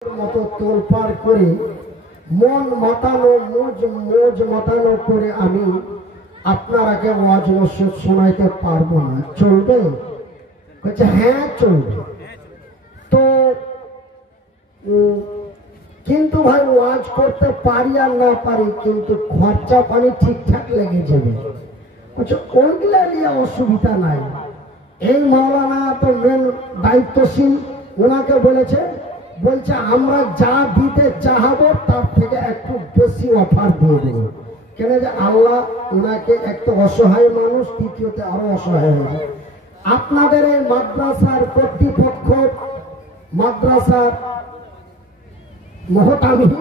মতো তোলপাড় করে মন মাতানো মোজ মাতানো করে আমি আপনারাকে ওয়াজ নসিহত শোনাইতে পারবো না, চলবে? বলছে হ্যাঁ চলবে। তো কিন্তু ভাই ওয়াজ করতে পারি আর না পারি, কিন্তু খরচা পানি ঠিকঠাক লেগে যাবে। বলছে ওইগুলা নিয়ে অসুবিধা নাই। এই মাওলানা তো মেন দায়িত্বশীল, ওনাকে বলছে আমরা যা দিতে চাহাবো তার থেকে একটু বেশি অফার দিয়ে দেবো। কেন যে আল্লাহ ওনাকে একটা অসহায় মানুষ, দ্বিতীয়তে আরো অসহায় হয়ে যায়। আপনাদের এই মাদ্রাসার কর্তৃপক্ষ, মাদ্রাসার মহতামিম,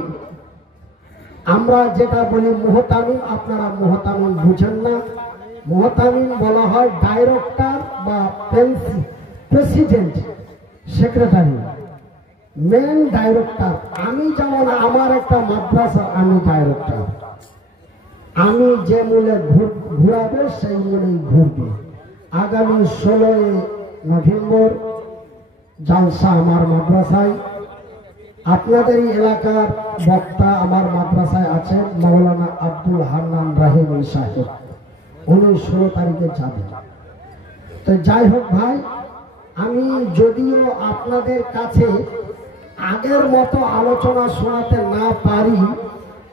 আমরা যেটা বলি মহতামিম, আপনারা মহতামিম বুঝেন না। মহতামিম বলা হয় ডাইরেক্টর বা প্রেসিডেন্ট, সেক্রেটারি, মেন ডাইরেক্টর। আমি যেমন আমার একটা মাদ্রাসা, আমি ডাইরেক্টর। আমি যে মূলে ঘুরাবে সেই মূলেই ঘুরবে। আগামী 16 নভেম্বর জালসা আমার মাদ্রাসায়। আপনাদের এলাকার বক্তা আমার মাদ্রাসায় আছেন মাওলানা আব্দুল হান্নান রাহিম সাহেব, উনি 16 তারিখে যাবেন। তো যাই হোক ভাই, আমি যদিও আপনাদের কাছে আগের মতো আলোচনা শোনাতে না পারি,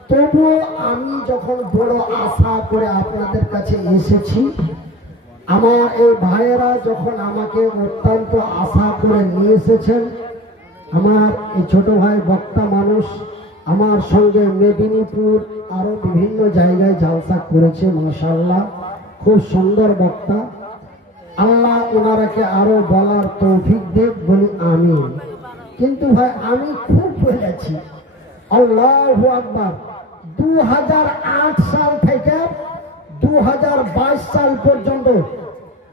তবুও আমি যখন বড় আশা করে আপনাদের কাছে এসেছি, আমার এই ভাইয়েরা যখন আমাকে অত্যন্ত আশা করে নিয়ে এসেছেন, আমার এই ছোট ভাই বক্তা মানুষ আমার সঙ্গে মেদিনীপুর আরো বিভিন্ন জায়গায় জালসা করেছে, মাশাআল্লাহ খুব সুন্দর বক্তা। আল্লাহ ওনারাকে আরো বলার তৌফিক দেব, বলি আমিন। কিন্তু ভাই আমি খুব বলেছি, আল্লাহু আকবার। 2008 সাল থেকে 2022 সাল পর্যন্ত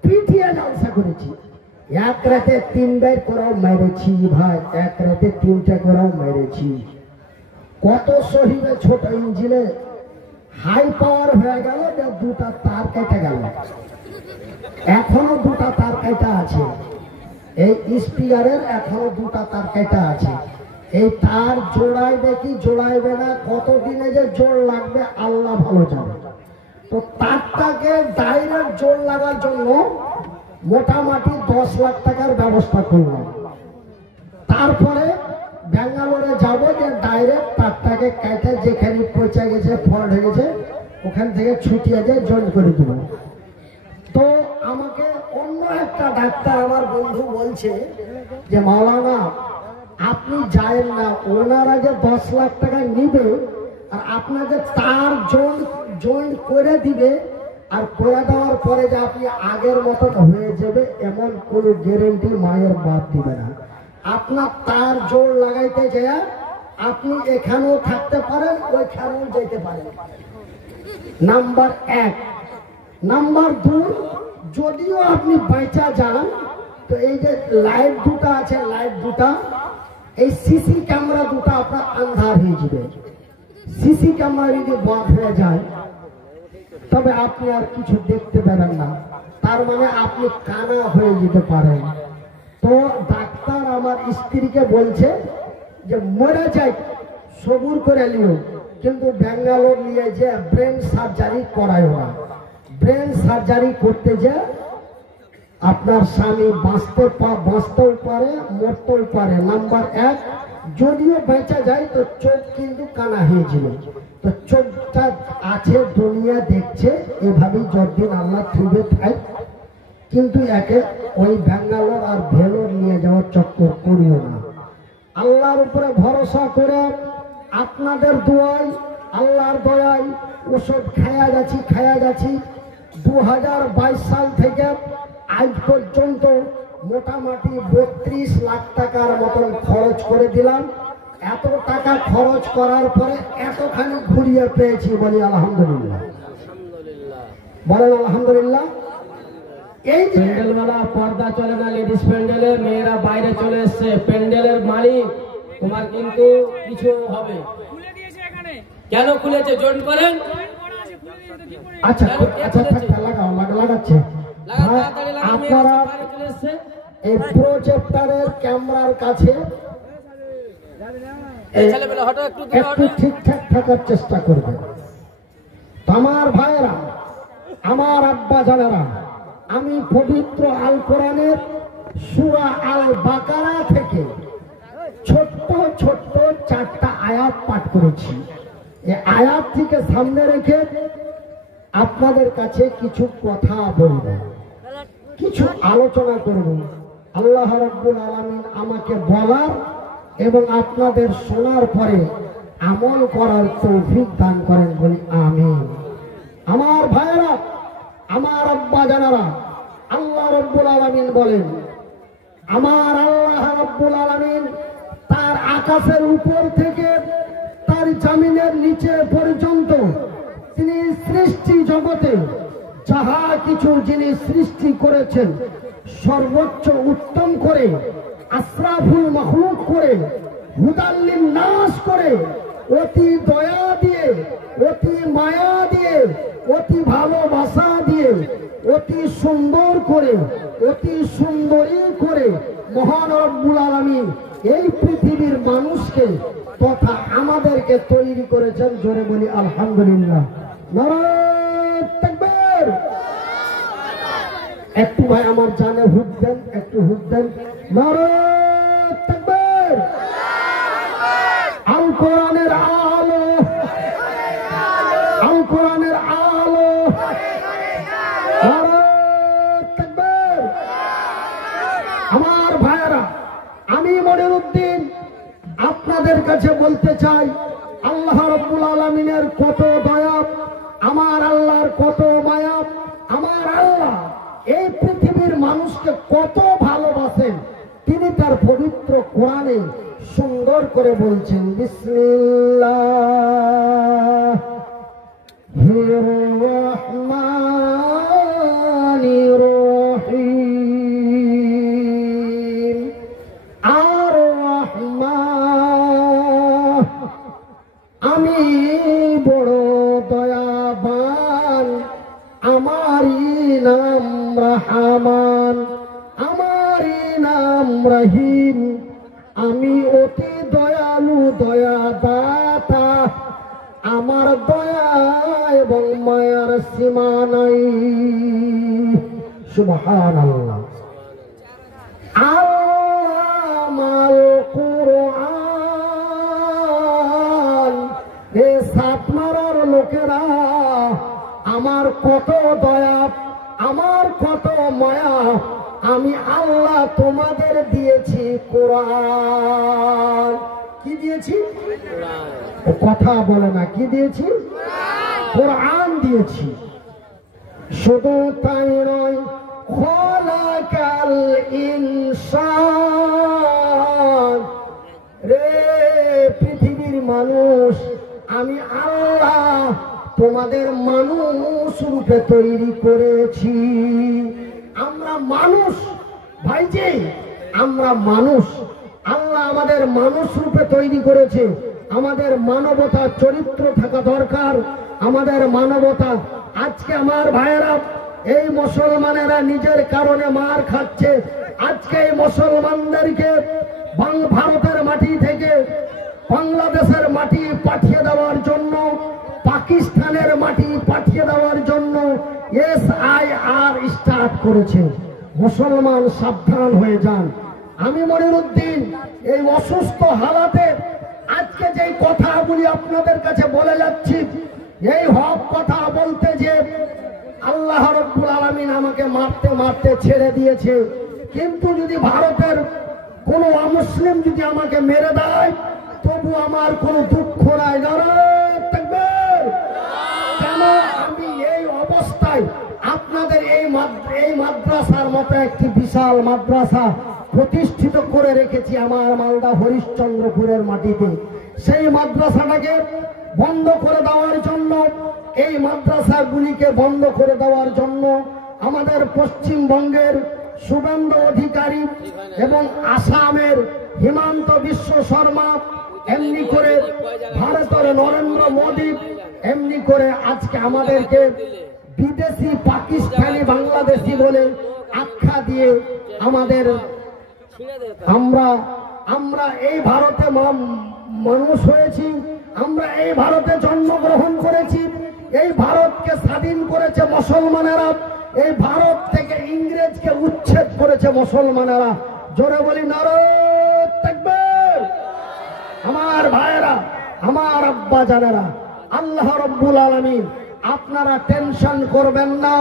পিটিয়ে জালসা করেছি। এক রাতে 3 বার করেও মেরেছি ভাই, এক রাতে 3টা করেও মেরেছি। কত শহীদে ছোট ইঞ্জিনে হাই পাওয়ার হয়ে গেল যে 2টা তার কেটে গেল, এখনো 2টা তার কেটে আছে। এই স্পিকারের এখনো 2টা তার কেটে আছে। এই তার জোড়াইবে কি জোড়াইবে না, কতদিনে যে জোর লাগবে আল্লাহ ভালো জানে। তো তারটাকে ডাইরেক্ট জোর লাগার জন্য মোটামুটি 10 লাখ টাকার ব্যবস্থা করলাম। তারপরে ব্যাঙ্গালোরে যাব, যে ডাইরেক্ট তারটাকে কেটে যেখানে পৌঁছে গেছে, ফল্ট হয়ে গেছে, ওখান থেকে ছুটিয়ে যে জয়েন করে দেব। তো আমাকে অন্য একটা ডাক্তার আমার বন্ধু বলছে যে মাওলানা আপনি যায়েন না, ওনারা যে 10 লাখ টাকা নিবে আর আপনাকে তার জয়েন করে দিবে, আর করে দেওয়ার পরে যে আপনি আগের মতন হয়ে যাবে এমন কোনো গ্যারেন্টি মায়ের বাপ দিবে না। আপনার তার জোর লাগাইতে যায় আপনি এখানেও থাকতে পারেন, ওইখানেও যেতে পারেন, নাম্বার 1। নাম্বার 2, যদিও আপনি বেঁচা যান, তো এই যে লাইট 2টা আছে, লাইট 2টা, এই সিসি ক্যামেরা 2টা আপনার আন্ধার হয়ে যাবে। সিসি ক্যামেরা যদি বন্ধ হয়ে যায় তবে আপনি আর কিছু দেখতে পাবেন না, তার মানে আপনি কানা হয়ে যেতে পারেন। তো ডাক্তার আমার স্ত্রীকে বলছে যে মরে যাই সবুর করে নিও, কিন্তু ব্যাঙ্গালোর নিয়ে যে ব্রেন সার্জারি করায় না। ব্রেন সার্জারি করতে যে আপনার স্বামী বাঁচতেও পারে, মরতেও পারে। নাম্বার 1, যদিও বেঁচে যায় তো চোখ কিন্তু কানা হয়ে যাবে। তো চোখটা আছে, দুনিয়া দেখছে, এভাবেই যতদিন আল্লাহ থুবে থাক, কিন্তু একে ওই ব্যাঙ্গালোর আর ভেলোর নিয়ে যাওয়ার চক্কর করিও না। আল্লাহর উপরে ভরসা করে আপনাদের দোয়াই, আল্লাহর দয়ায় ওষুধ খায়া যাচ্ছি। 2022 সাল থেকে আজ পর্যন্ত মোটামুটি 32 লাখ টাকার মতন খরচ করে দিলাম। এত টাকা খরচ করার পরে এতখানি ঘুরিয়ে পেয়েছি, বলি আলহামদুলিল্লাহ, বলেন আলহামদুলিল্লাহ। এই প্যান্ডেলওয়ালা পর্দা চলে না, লেডিস প্যান্ডেলে মেয়েরা বাইরে চলে এসছে। প্যান্ডেলের মালিক তোমার কিন্তু কিছু হবে। কেন খুলেছে? জয়েন করেন। আচ্ছা লাগাচ্ছে। আপনারা এই প্রজেক্টরের ক্যামেরার কাছে এই ছেলেমেলে হঠাৎ একটু দূরে একটু হঠাৎ ঠিকঠাক থাকার চেষ্টা করবেন। তো আমার ভাইয়েরা, আমার আব্বা জানেরা, আমি পবিত্র আল কোরআনের সূরা আল বাকারা থেকে ছোট্ট ছোট্ট 4টা আয়াত পাঠ করেছি। এই আয়াত থেকে সামনে রেখে আপনাদের কাছে কিছু কথা বলবো, কিছু আলোচনা করব। আল্লাহ রাব্বুল আলামিন আমাকে বলার এবং আপনাদের শোনার পরে আমল করার তৌফিক দান করেন, বলি আমিন। আমার ভাইয়েরা, আমার আব্বা জানারা, আল্লাহ রাব্বুল আলামিন বলেন, আমার আল্লাহ রাব্বুল আলামিন তার আকাশের উপর থেকে তার জমিনের নিচে পর্যন্ত তিনি সৃষ্টি জগতে যাহা কিছু জিনিস সৃষ্টি করেছেন সর্বোচ্চ উত্তম করে, আশরাফুল মাখলুক করে, হুদাল্লিন নাস করে, অতি দয়া দিয়ে, অতি মায়া দিয়ে, অতি ভালোবাসা দিয়ে, অতি সুন্দর করে, অতি সুন্দরী করে মহান রব্বুল আলামিন এই পৃথিবীর মানুষকে তথা আমাদেরকে তৈরি করেছেন। জোরে বলি আলহামদুলিল্লাহ। নারায়ে তাকবীর। একটু ভাই আমার জানে হুক দেন, একটু হুক দেন। নারায়ে তাকবীর। আল কোরআনের আলো, আল কোরআনের আলো। নারায়ে তাকবীর। আমার ভাইয়েরা, আমি মনিরউদ্দিন আপনাদের কাছে বলতে চাই, আল্লাহ রাব্বুল আলামিনের কত দয়া, আমার আল্লাহর কত মায়া, আমার আল্লাহ এই পৃথিবীর মানুষকে কত ভালোবাসেন, তিনি তার পবিত্র কোরআনে সুন্দর করে বলছেন, বিসমিল্লাহির রহমানির রহিম। আর রহমান, আমি বড় দয়াবান, আমারই নাম রহমান, আমারই নাম রহিম, আমি অতি দয়ালু দয়াদাতা, আমার দয়া এবং মায়ার সীমা নাই। সুবহানাল্লাহ। আল্লামাল কুরআন। এ সাতমারার লোকেরা, আমার কত দয়া, আমার কত মায়া, আমি আল্লাহ তোমাদের দিয়েছি কোরআন। কি দিয়েছি? কথা বলে না, কি দিয়েছি? কোরআন দিয়েছি। শুধু তাই নয়, খলাকাল ইনসান। রে পৃথিবীর মানুষ, আমি আল্লাহ তোমাদের মানুষ রূপে তৈরি করেছি। আমরা মানুষ ভাইজি, আমরা মানুষ, আল্লাহ আমাদের মানুষ রূপে তৈরি করেছে। আমাদের মানবতা চরিত্র থাকা দরকার, আমাদের মানবতা। আজকে আমার ভাইয়েরা, এই মুসলমানেরা নিজের কারণে মার খাচ্ছে। আজকে এই মুসলমানদেরকে ভারতের মাটি থেকে বাংলাদেশের মাটি পাঠিয়ে দেওয়ার জন্য, পাকিস্তানের মাটি পাঠিয়ে দেওয়ার জন্য SIR স্টার্ট করেছে। মুসলমান সাবধান হয়ে যান। আমি মনিরউদ্দিন এই অসুস্থ হালাতে আজকে যে কথাগুলি আপনাদের কাছে বলে যাচ্ছি, এই হক কথা বলতে যে আল্লাহ রাব্বুল আলামিন আমাকে মারতে মারতে ছেড়ে দিয়েছে, কিন্তু যদি ভারতের কোন অমুসলিম যদি আমাকে মেরে দেয়, তবু আমার কোনো দুঃখ নাই। নারায়ে তাকবীর। কেন আমি এই অবস্থায় আপনাদের এই মাদ্রাসার মতো একটি বিশাল মাদ্রাসা প্রতিষ্ঠিত করে রেখেছি আমার মালদা হরিশ্চন্দ্রপুরের মাটিতে। সেই মাদ্রাসাটাকে বন্ধ করে দেওয়ার জন্য, এই মাদ্রাসাগুলিকে বন্ধ করে দেওয়ার জন্য আমাদের পশ্চিমবঙ্গের শুভেন্দু অধিকারী এবং আসামের হিমন্ত বিশ্ব শর্মা, এমনি করে ভারতের নরেন্দ্র মোদী, এমনি করে আজকে আমাদেরকে বিদেশি, পাকিস্তানি, বাংলাদেশি বলে আখ্যা দিয়ে আমরা আমরা এই ভারতে মানুষ হয়েছি, আমরা এই ভারতে জন্মগ্রহণ করেছি, এই ভারতকে স্বাধীন করেছে মুসলমানেরা, এই ভারত থেকে ইংরেজকে উচ্ছেদ করেছে মুসলমানেরা। জোরে বলি নারে তাকবীর। আমার ভাইয়েরা, আমার আব্বা জানেরা, আল্লাহ রব্বুল আলামিন, আপনারা টেনশন করবেন না,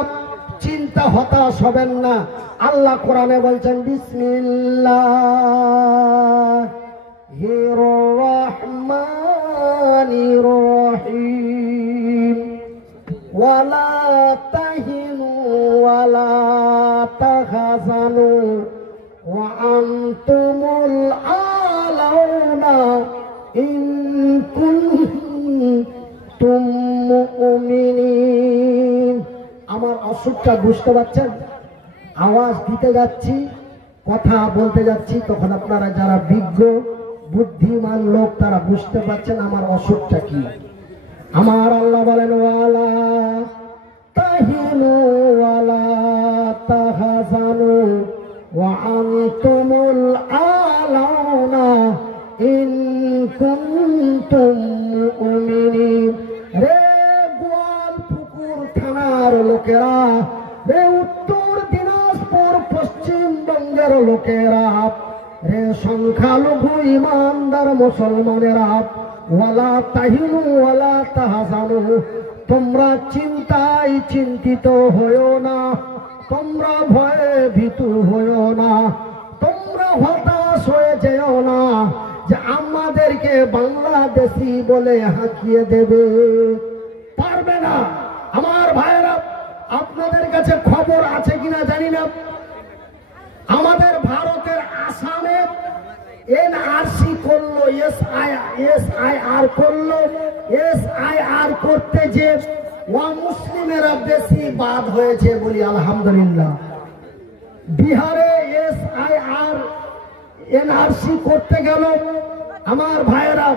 চিন্তা হতাশ হবেন না। আল্লাহ কোরআনে বলছেন বিসমিল্লাহির রহমানির রহিম ওয়ালা তাহিনু ওয়ালা তাহজানু ওয়া আনতুমুল আলাউনা ইন কুনতুম মুমিনিন। আমার অসুখটা বুঝতে পারছেন? আওয়াজ দিতে যাচ্ছি, কথা বলতে যাচ্ছি, তখন আপনারা যারা বিজ্ঞ বুদ্ধিমান লোক তারা বুঝতে পারছেন আমার অসুখটা কি। আমার আল্লাহ বলেন ওয়ালা তাহিনু ওয়ালা তাহজানু ওয়া আনতুমুল আলাউনা ইন কুনতুম মুমিনিন। রে গোয়ালপুকুর থানার লোকেরা, রে উত্তর দিনাজপুর পশ্চিমবঙ্গের লোকেরা, রে সংখ্যালঘু ইমানদার মুসলমানেরা, ওয়ালা তাহিনু ওয়ালা তাহজানু, তোমরা চিন্তায় চিন্তিত হইও না, তোমরা ভয়ে ভীতু হইও না, তোমরা হতাশ হয়ে যেও না যে আমাদেরকে বাংলাদেশি বলে হাঁকিয়ে দেবে, পারবে না। আমার ভাইয়েরা, আপনাদের কাছে খবর আছে কিনা জানি না, আমাদের ভারতের আসামে এনআরসি করলো, এসআইআর করলো। এসআইআর করতে যে মুসলিমেরা বেশি বাদ হয়েছে বলি আলহামদুলিল্লাহ। বিহারে এসআইআর এনআরসি করতে গেল আমার ভাইয়েরা,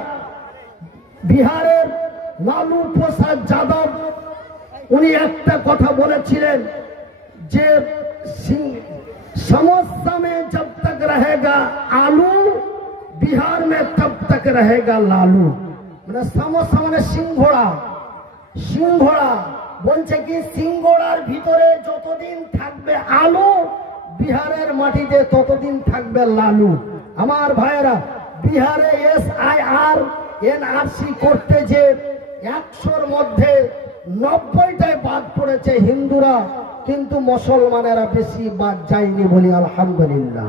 বিহারের লালু প্রসাদ যাদব উনি একটা কথা বলেছিলেন যে समोसा में जब तक रहेगा आलू, बिहार में तब तक रहेगा लालू। মানে সমোসা মানে সিংঘোড়া, সিংঘোড়া বলছে কি সিংঘোড়ার ভিতরে যতদিন থাকবে আলু, বিহারের মাটিতে ততদিন থাকবে লালু। আমার ভাইয়েরা, বিহারে এসআইআর এনআরসি করতে যে 100-র মধ্যে 90টায় বাদ পড়েছে হিন্দুরা, কিন্তু মুসলমানেরা বেশি বাদ যায়নি বলি আলহামদুলিল্লাহ।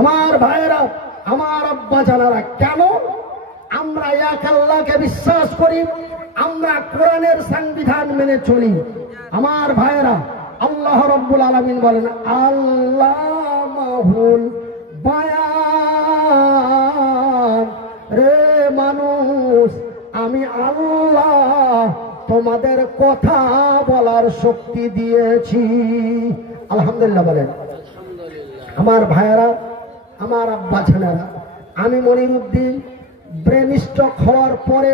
আমার ভাইয়েরা, আমার আব্বা জানারা, কেন? আমরা এক আল্লাহকে বিশ্বাস করি, আমরা কোরআনের সংবিধান মেনে চলি। আমার ভাইয়েরা, আল্লাহ রাব্বুল আলামিন বলেন আল্লামাহুল বায়ান, রে মানুষ আমি আল্লাহ তোমাদের কথা বলার শক্তি দিয়েছি। আলহামদুলিল্লাহ বলেন। আমার ভাইয়েরা, আমার আব্বা ছেলেরা, আমি মনিরুদ্দিন ব্রেন স্ট্রোক হওয়ার পরে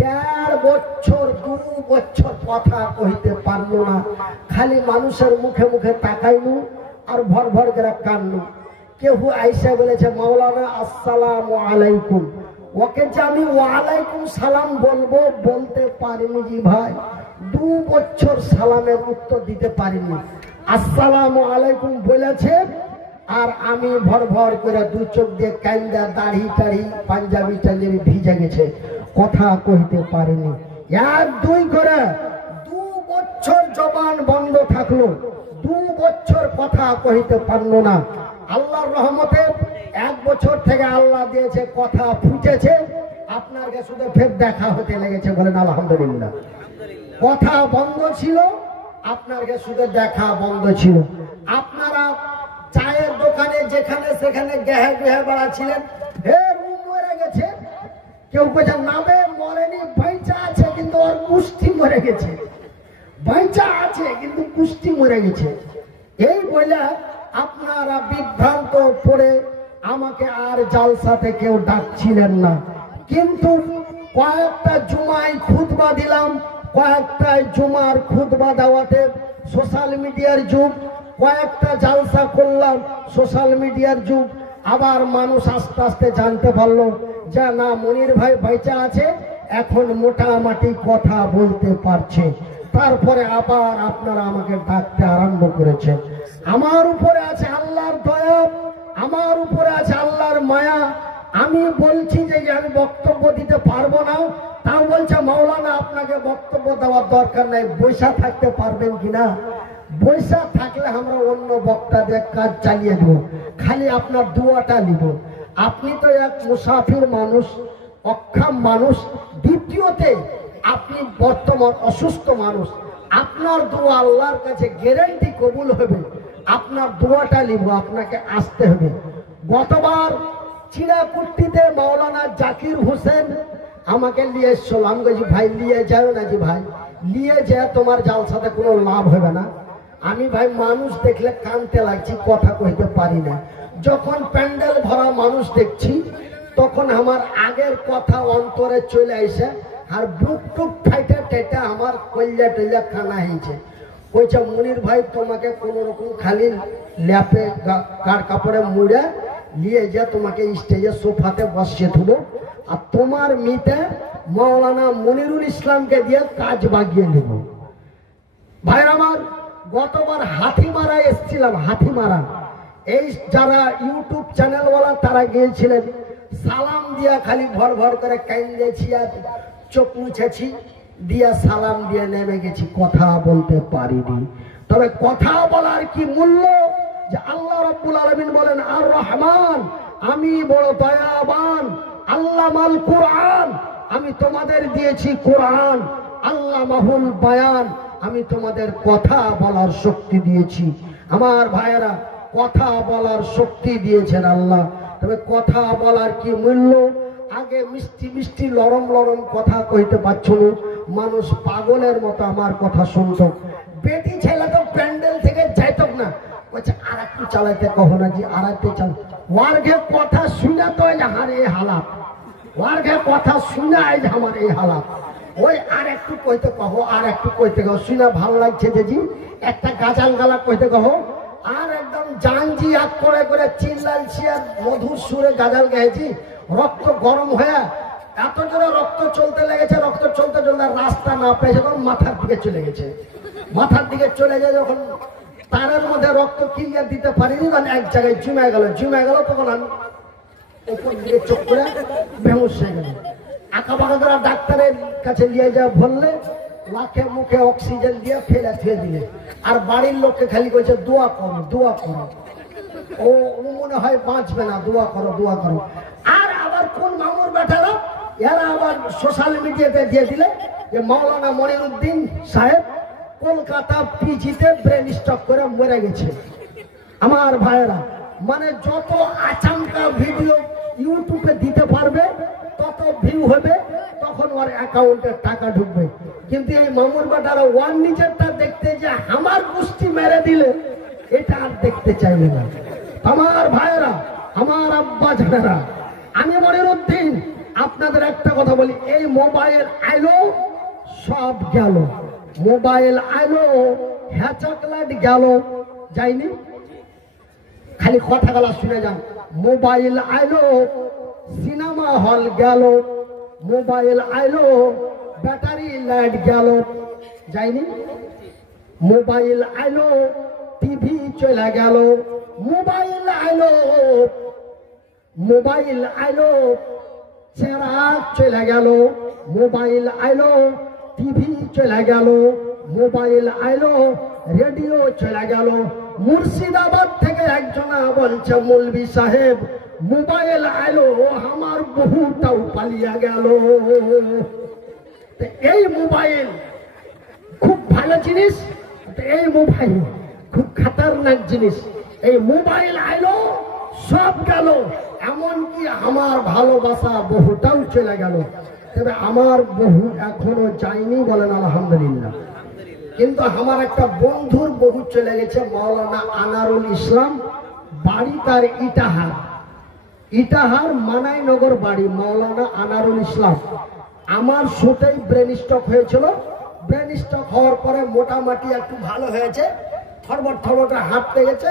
1.5 বছর 2 বছর কথা কইতে পারলো না, খালি মানুষের মুখে মুখে তাকাইনু আর ভর ভর করে কান্নু। কেউ আইসা বলেছে মাওলানা আসসালামু আলাইকুম, ওকে যে আমি ওয়ালাইকুম সালাম বলবো বলতে পারিনি জি ভাই। 2 বছর সালামের উত্তর দিতে পারিনি। আসসালামু আলাইকুম বলেছে আর আমি ভর ভর করে 2 চোখ দিয়ে কান্দা, দাড়ি টাড়ি পাঞ্জাবি টাঞ্জাবি ভিজে গেছে, কথা কইতে পারিনি। 1-2 করে 2 বছর জবান বন্ধ থাকলো, 2 বছর কথা কইতে পারলো না। আল্লাহর রহমতে 1 বছর থেকে আল্লাহ দিয়েছে, কথা ফুটেছে, আপনার কাছে ফের দেখা হতে লেগেছে, বলেন আলহামদুলিল্লাহ। কথা বন্ধ ছিল, আপনার কাছে দেখা বন্ধ ছিল। আপনারা চায়ের দোকানে যেখানে সেখানে গেহে গেহে বেড়াচ্ছিলেন, হে রুম মরে গেছে, কেউ কেছে নামে মরেনি, বাইচা আছে কিন্তু ওর কুষ্টি মরে গেছে, বাইচা আছে কিন্তু কুষ্টি মরে গেছে, এই বলে আপনারা বিভ্রান্ত পড়ে আমাকে আর জালসাতে কেউ ডাকছিলেন না। কিন্তু কয়েকটা জুমায় খুতবা দিলাম, কয়েকটা জুমার খুতবা দেওয়াতে সোশ্যাল মিডিয়ার যুগ, কয়েকটা জালসা করলাম, সোশ্যাল মিডিয়ার যুগ। আবার মানুষ আস্তে আস্তে জানতে পারলো যে না, মনির ভাই বেঁচে আছে, এখন মোটামুটি কথা বলতে পারছে। তারপরে আবার আপনারা আমাকে ডাকতে আরম্ভ করেছেন। আমার উপরে আছে আল্লাহর দয়া, আমার উপরে আছে আল্লাহর মায়া। আমি বলছি যে আমি বক্তব্য দিতে পারবো না, তাও বলছে মাওলানা আপনাকে বক্তব্য দেওয়ার দরকার নাই, বৈশা থাকতে পারবেন কিনা? বৈশা থাকলে আমরা অন্য বক্তাদের কাজ চালিয়ে দেব, খালি আপনার দুয়াটা নিব। আপনি তো এক মুসাফির মানুষ, অক্ষম মানুষ। দ্বিতীয়তে আপনি বর্তমান অসুস্থ মানুষ, আপনার দোয়া আল্লাহর কাছে গ্যারান্টি কবুল হবে। আপনার দোয়াটা নিব, আপনাকে আসতে হবে। গতবার চিড়াকুট্টিতে মাওলানা জাকির হোসেন আমাকে নিয়ে এসছিল। আমি বলছি ভাই নিয়ে যাও না, যে ভাই নিয়ে যা, তোমার জালসাতে কোনো লাভ হবে না। আমি ভাই মানুষ দেখলে কানতে লাগছি, কথা কইতে পারি না। যখন প্যান্ডেল ভরা মানুষ দেখছি, তখন আমার আগের কথা অন্তরে চলে আসে, আর বুক টুক ফাইটে টেটে আমার কল্যা টল্যা খানা হয়েছে। কইছে মনির ভাই তোমাকে কোন রকম খালি ল্যাপে কার কাপড়ে মুড়ে নিয়ে যা, তোমাকে স্টেজে সোফাতে বসিয়ে দেবো, আর তোমার মিটে মাওলানা মনিরুল ইসলামকে দিয়ে কাজ বাগিয়ে নেব। ভাই আমার, গতবার হাতিমারা এসেছিলাম, হাতিমারা। এই যারা ইউটিউব চ্যানেলওয়ালা তারা গিয়েছিলেন, সালাম দিয়া খালি ভর ভর করে কাইন্দেছি আর চোখ মুছেছি, দিয়া সালাম দিয়ে নেমে গেছি, কথা বলতে পারিনি। তবে কথা বলার কি মূল্য, যে আল্লাহ রাব্বুল আলামিন বলেন আর রহমান, আমি বড় দয়াবান, আল্লামাল কুরআন, আমি তোমাদের দিয়েছি কোরআন, আল্লাহ মাহুল বায়ান, আমি তোমাদের কথা বলার শক্তি দিয়েছি। আমার ভাইয়েরা, কথা বলার শক্তি দিয়েছেন আল্লাহ। তবে কথা বলার কি মূল্য? আগে মিষ্টি মিষ্টি লরম লরম কথা কইতে পারছো না, মানুষ পাগলের মতো আমার কথা শুনতো। বেটি ছেলে তো প্যান্ডেল থেকে যাইত না, বলছে আর একটু চালাইতে কहो না, জি আর একটু চাল। ওয়ার্গে কথা শুনে তো আমার এই হালাত, ওয়ার্গে কথা শুনে আজ আমার এই হালাত। ওই আর একটু কইতে কहो, আর একটু কইতে কहो, শুনে ভালো লাগছে যে জি একটা গাজাল গালা কইতে কहो, আর একদম জানজি আগ করে করে চিল্লালছি আর মধুর সুরে গাজাল গাইছি। রক্ত গরম হয়ে এত জোরে রক্ত চলতে লেগেছে, রক্ত চলতে চলতে রাস্তা না পেয়ে যখন মাথার দিকে চলে গেছে, মাথার দিকে চলে যায় যখন তারের মধ্যে রক্ত ক্লিয়ার দিতে পারিনি, তখন এক জায়গায় জমে গেল, তখন আমি উপর দিকে চোখ করে বেহুশ হয়ে গেল। আঁকা বাঁকা করে ডাক্তারের কাছে নিয়ে যাওয়া বললে, লাখে মুখে অক্সিজেন দিয়ে ফেলে থুয়ে দিলে, আর বাড়ির লোককে খালি কইছে দোয়া করো, দোয়া করো। ও মনে হয় বাঁচবে না, দোয়া করো, দোয়া করো। আর আবার কোন মামুর বেটারা, এরা আবার সোশ্যাল মিডিয়াতে দিয়ে দিলে যে মাওলানা মনিরুদ্দিন সাহেব কলকাতা পিজিতে ব্রেন স্ট্রোক করে মরে গেছে। আমার ভাইয়েরা, মানে যত আচমকা ভিডিও ইউটিউবে দিতে পারবে তত ভিউ হবে, তখন ওর অ্যাকাউন্টে টাকা ঢুকবে। কিন্তু এই মামুর বেটারা ওয়ান নিজেরটা দেখতে যে আমার গোষ্ঠী মেরে দিলে, এটা আর দেখতে চাইবে না। আমার ভাইয়েরা, আমার আব্বা জানেরা, আমি মনিরুদ্দিন আপনাদের একটা কথা বলি, এই মোবাইল আইলো সব গেল, মোবাইল আইলো হ্যাচাকলাট গেল, যায়নি? খালি কথা গলা শুনে যান। মোবাইল আইলো সিনেমা হল গেল, মোবাইল আইলো ব্যাটারি লাইট গেল, যায়নি? মোবাইল আইলো টিভি চলে গেল, মোবাইল আইলো, মোবাইল আইলো চেরাগ চলে গেল, মোবাইল আইলো টিভি চলে গেল, মোবাইল আইলো রেডিও চলে গেল। মুর্শিদাবাদ থেকে একজনা বলছে মৌলভী সাহেব মোবাইল আইলো আমার বহুটাও পালিয়ে গেল। এই মোবাইল খুব ভালো জিনিস, এই মোবাইল খুব খাতারনাক জিনিস। এই মোবাইল আইলো সব গেল, এমনকি আমার ভালোবাসা বহুটাও চলে গেল। তবে আমার বহু এখনো যায়নি, বলেন আলহামদুলিল্লাহ। কিন্তু আমার একটা বন্ধুর বহু চলে গেছে, মাওলানা আনারুল ইসলাম, বাড়ি তার ইটাহার, ইটাহার মানাইনগর বাড়ি, মাওলানা আনারুল ইসলাম। আমার শোতেই ব্রেন স্ট্রোক হয়েছিল, ব্রেন স্ট্রোক হওয়ার পরে মোটামুটি একটু ভালো হয়েছে, থরবট থরবট হাঁটতে গেছে,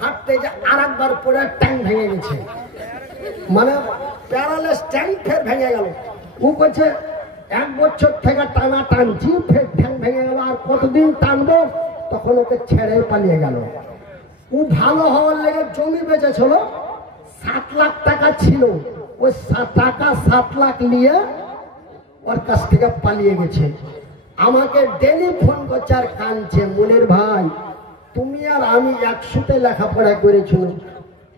হাঁটতে যে আর একবার পরে ট্যাং ভেঙে গেছে, মানে প্যারালাইস ট্যাং ফের ভেঙে গেল। ও বলছে 1 বছর থেকে টানা টানছি, ফের ট্যাং ভেঙে গেল, আর কতদিন টানবো? তখন ওকে ছেড়ে পালিয়ে গেল। ও ভালো হওয়ার লেগে জমি বেচেছিল, 7 লাখ টাকা ছিল, ওই টাকা 7 লাখ নিয়ে ওর কাছ থেকে পালিয়ে গেছে। আমাকে ডেলি ফোন করছে আর কাঁদছে, মনির ভাই তুমি আর আমি একসাথে লেখাপড়া করেছিল,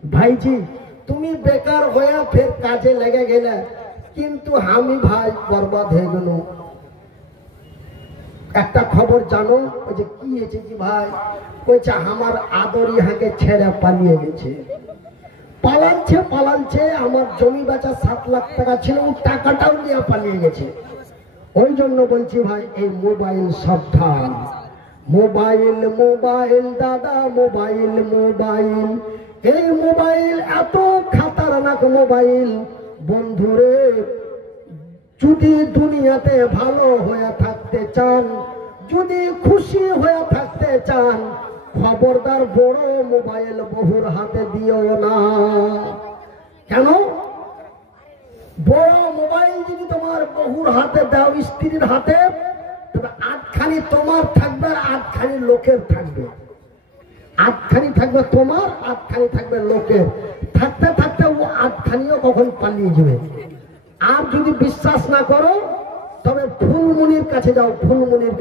ভাইজি তুমি বেকার হয়ে ফের কাজে লেগে গেলে, কিন্তু আমি ভাই বরবাদ হয়ে গেল। একটা খবর জানো? ওই যে কি হয়েছে কি ভাই? বলছে আমার আদর ইহাকে ছেড়ে পালিয়ে গেছে। পালাচ্ছে, আমার জমি বেচা 7 লাখ টাকা ছিল, টাকাটাও নিয়ে পালিয়ে গেছে। ওই জন্য বলছি ভাই, এই মোবাইল সাবধান। মোবাইল দাদা, মোবাইল, এই মোবাইল এত খাতারনাক মোবাইল। বন্ধুরে, যদি দুনিয়াতে ভালো হয়ে থাকতে চান, যদি খুশি হয়ে থাকতে চান, খবরদার বড় মোবাইল বহুর হাতে দিও না। কেন? বড় মোবাইল যদি তোমার বহুর হাতে দাও, স্ত্রীর হাতে, তবে 8খানি তোমার থাকবে আর 8খানি লোকের থাকবে। 8খানি থাকবে তোমার, 8খানি থাকবে লোকের। থাকতে থাকতে ও 8খানিও কখন পালিয়ে যাবে। আর যদি বিশ্বাস না করো, তবে ফুলমনির কাছে যাও। ফুলমনির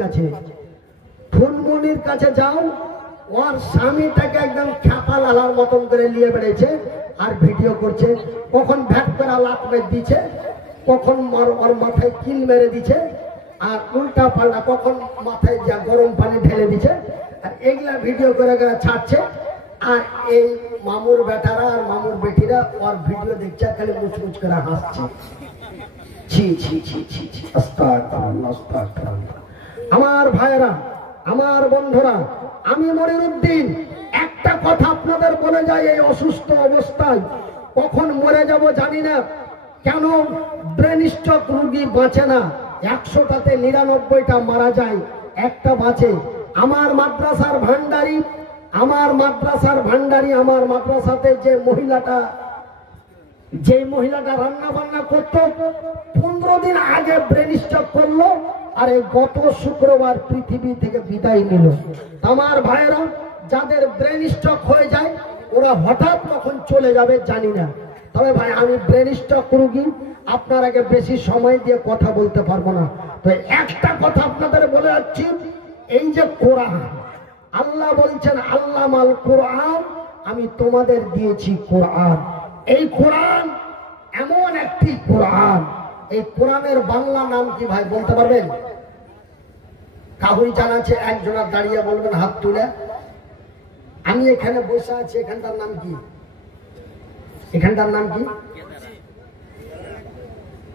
কাছে যাও। ওর স্বামীটাকে একদম খ্যাপা লালার মতন করে নিয়ে বেড়েছে আর ভিডিও করছে। কখন ভ্যাট করে লাত মেরে দিচ্ছে, কখন ওর মাথায় কিল মেরে দিচ্ছে, আর উল্টা পাল্টা কখন মাথায় যা গরম পানি ঢেলে দিচ্ছে। আর এগুলা ভিডিও করে ছাড়ছে। আর এই মামুর বেটারা আর মামুর বেটিরা ওর ভিডিও দেখছে, খালি মুচমুচ করে হাসছে। আমার ভাইরা, আমার বন্ধুরা, আমি মনিরউদ্দিন একটা কথা আপনাদের বলে যাই, এই অসুস্থ অবস্থায় কখন মরে যাব জানি না। কেন ব্রেন স্ট্রোক রোগী বাঁচে না? 100টাতে 99টা মারা যায়, একটা বাঁচে। আমার মাদ্রাসার ভান্ডারি, আমার মাদ্রাসাতে যে মহিলাটা রান্না বান্না করতো, 15 দিন আগে ব্রেন স্ট্রোক করলো, আর এই গত শুক্রবার পৃথিবী থেকে বিদায় নিল। আমার ভাইয়েরা, যাদের ব্রেন স্ট্রোক হয়ে যায়, ওরা হঠাৎ কখন চলে যাবে জানি না। তবে ভাই, আমি ব্রেন স্ট্রোক রোগী, আপনার আগে বেশি সময় দিয়ে কথা বলতে পারবো না। তো একটা কথা আপনাদের বলে যাচ্ছি, এই যে কোরআন, আল্লাহ বলছেন আল্লামাল কোরআন, আমি তোমাদের দিয়েছি কোরআন। এই কোরআন এমন একটি কোরআন, এই কোরআনের বাংলা নাম কি ভাই বলতে পারবেন? কাহুরি জানা আছে? একজনের দাঁড়িয়ে বলবেন হাত তুলে। আমি এখানে বসে আছি, এখানটার নাম কি?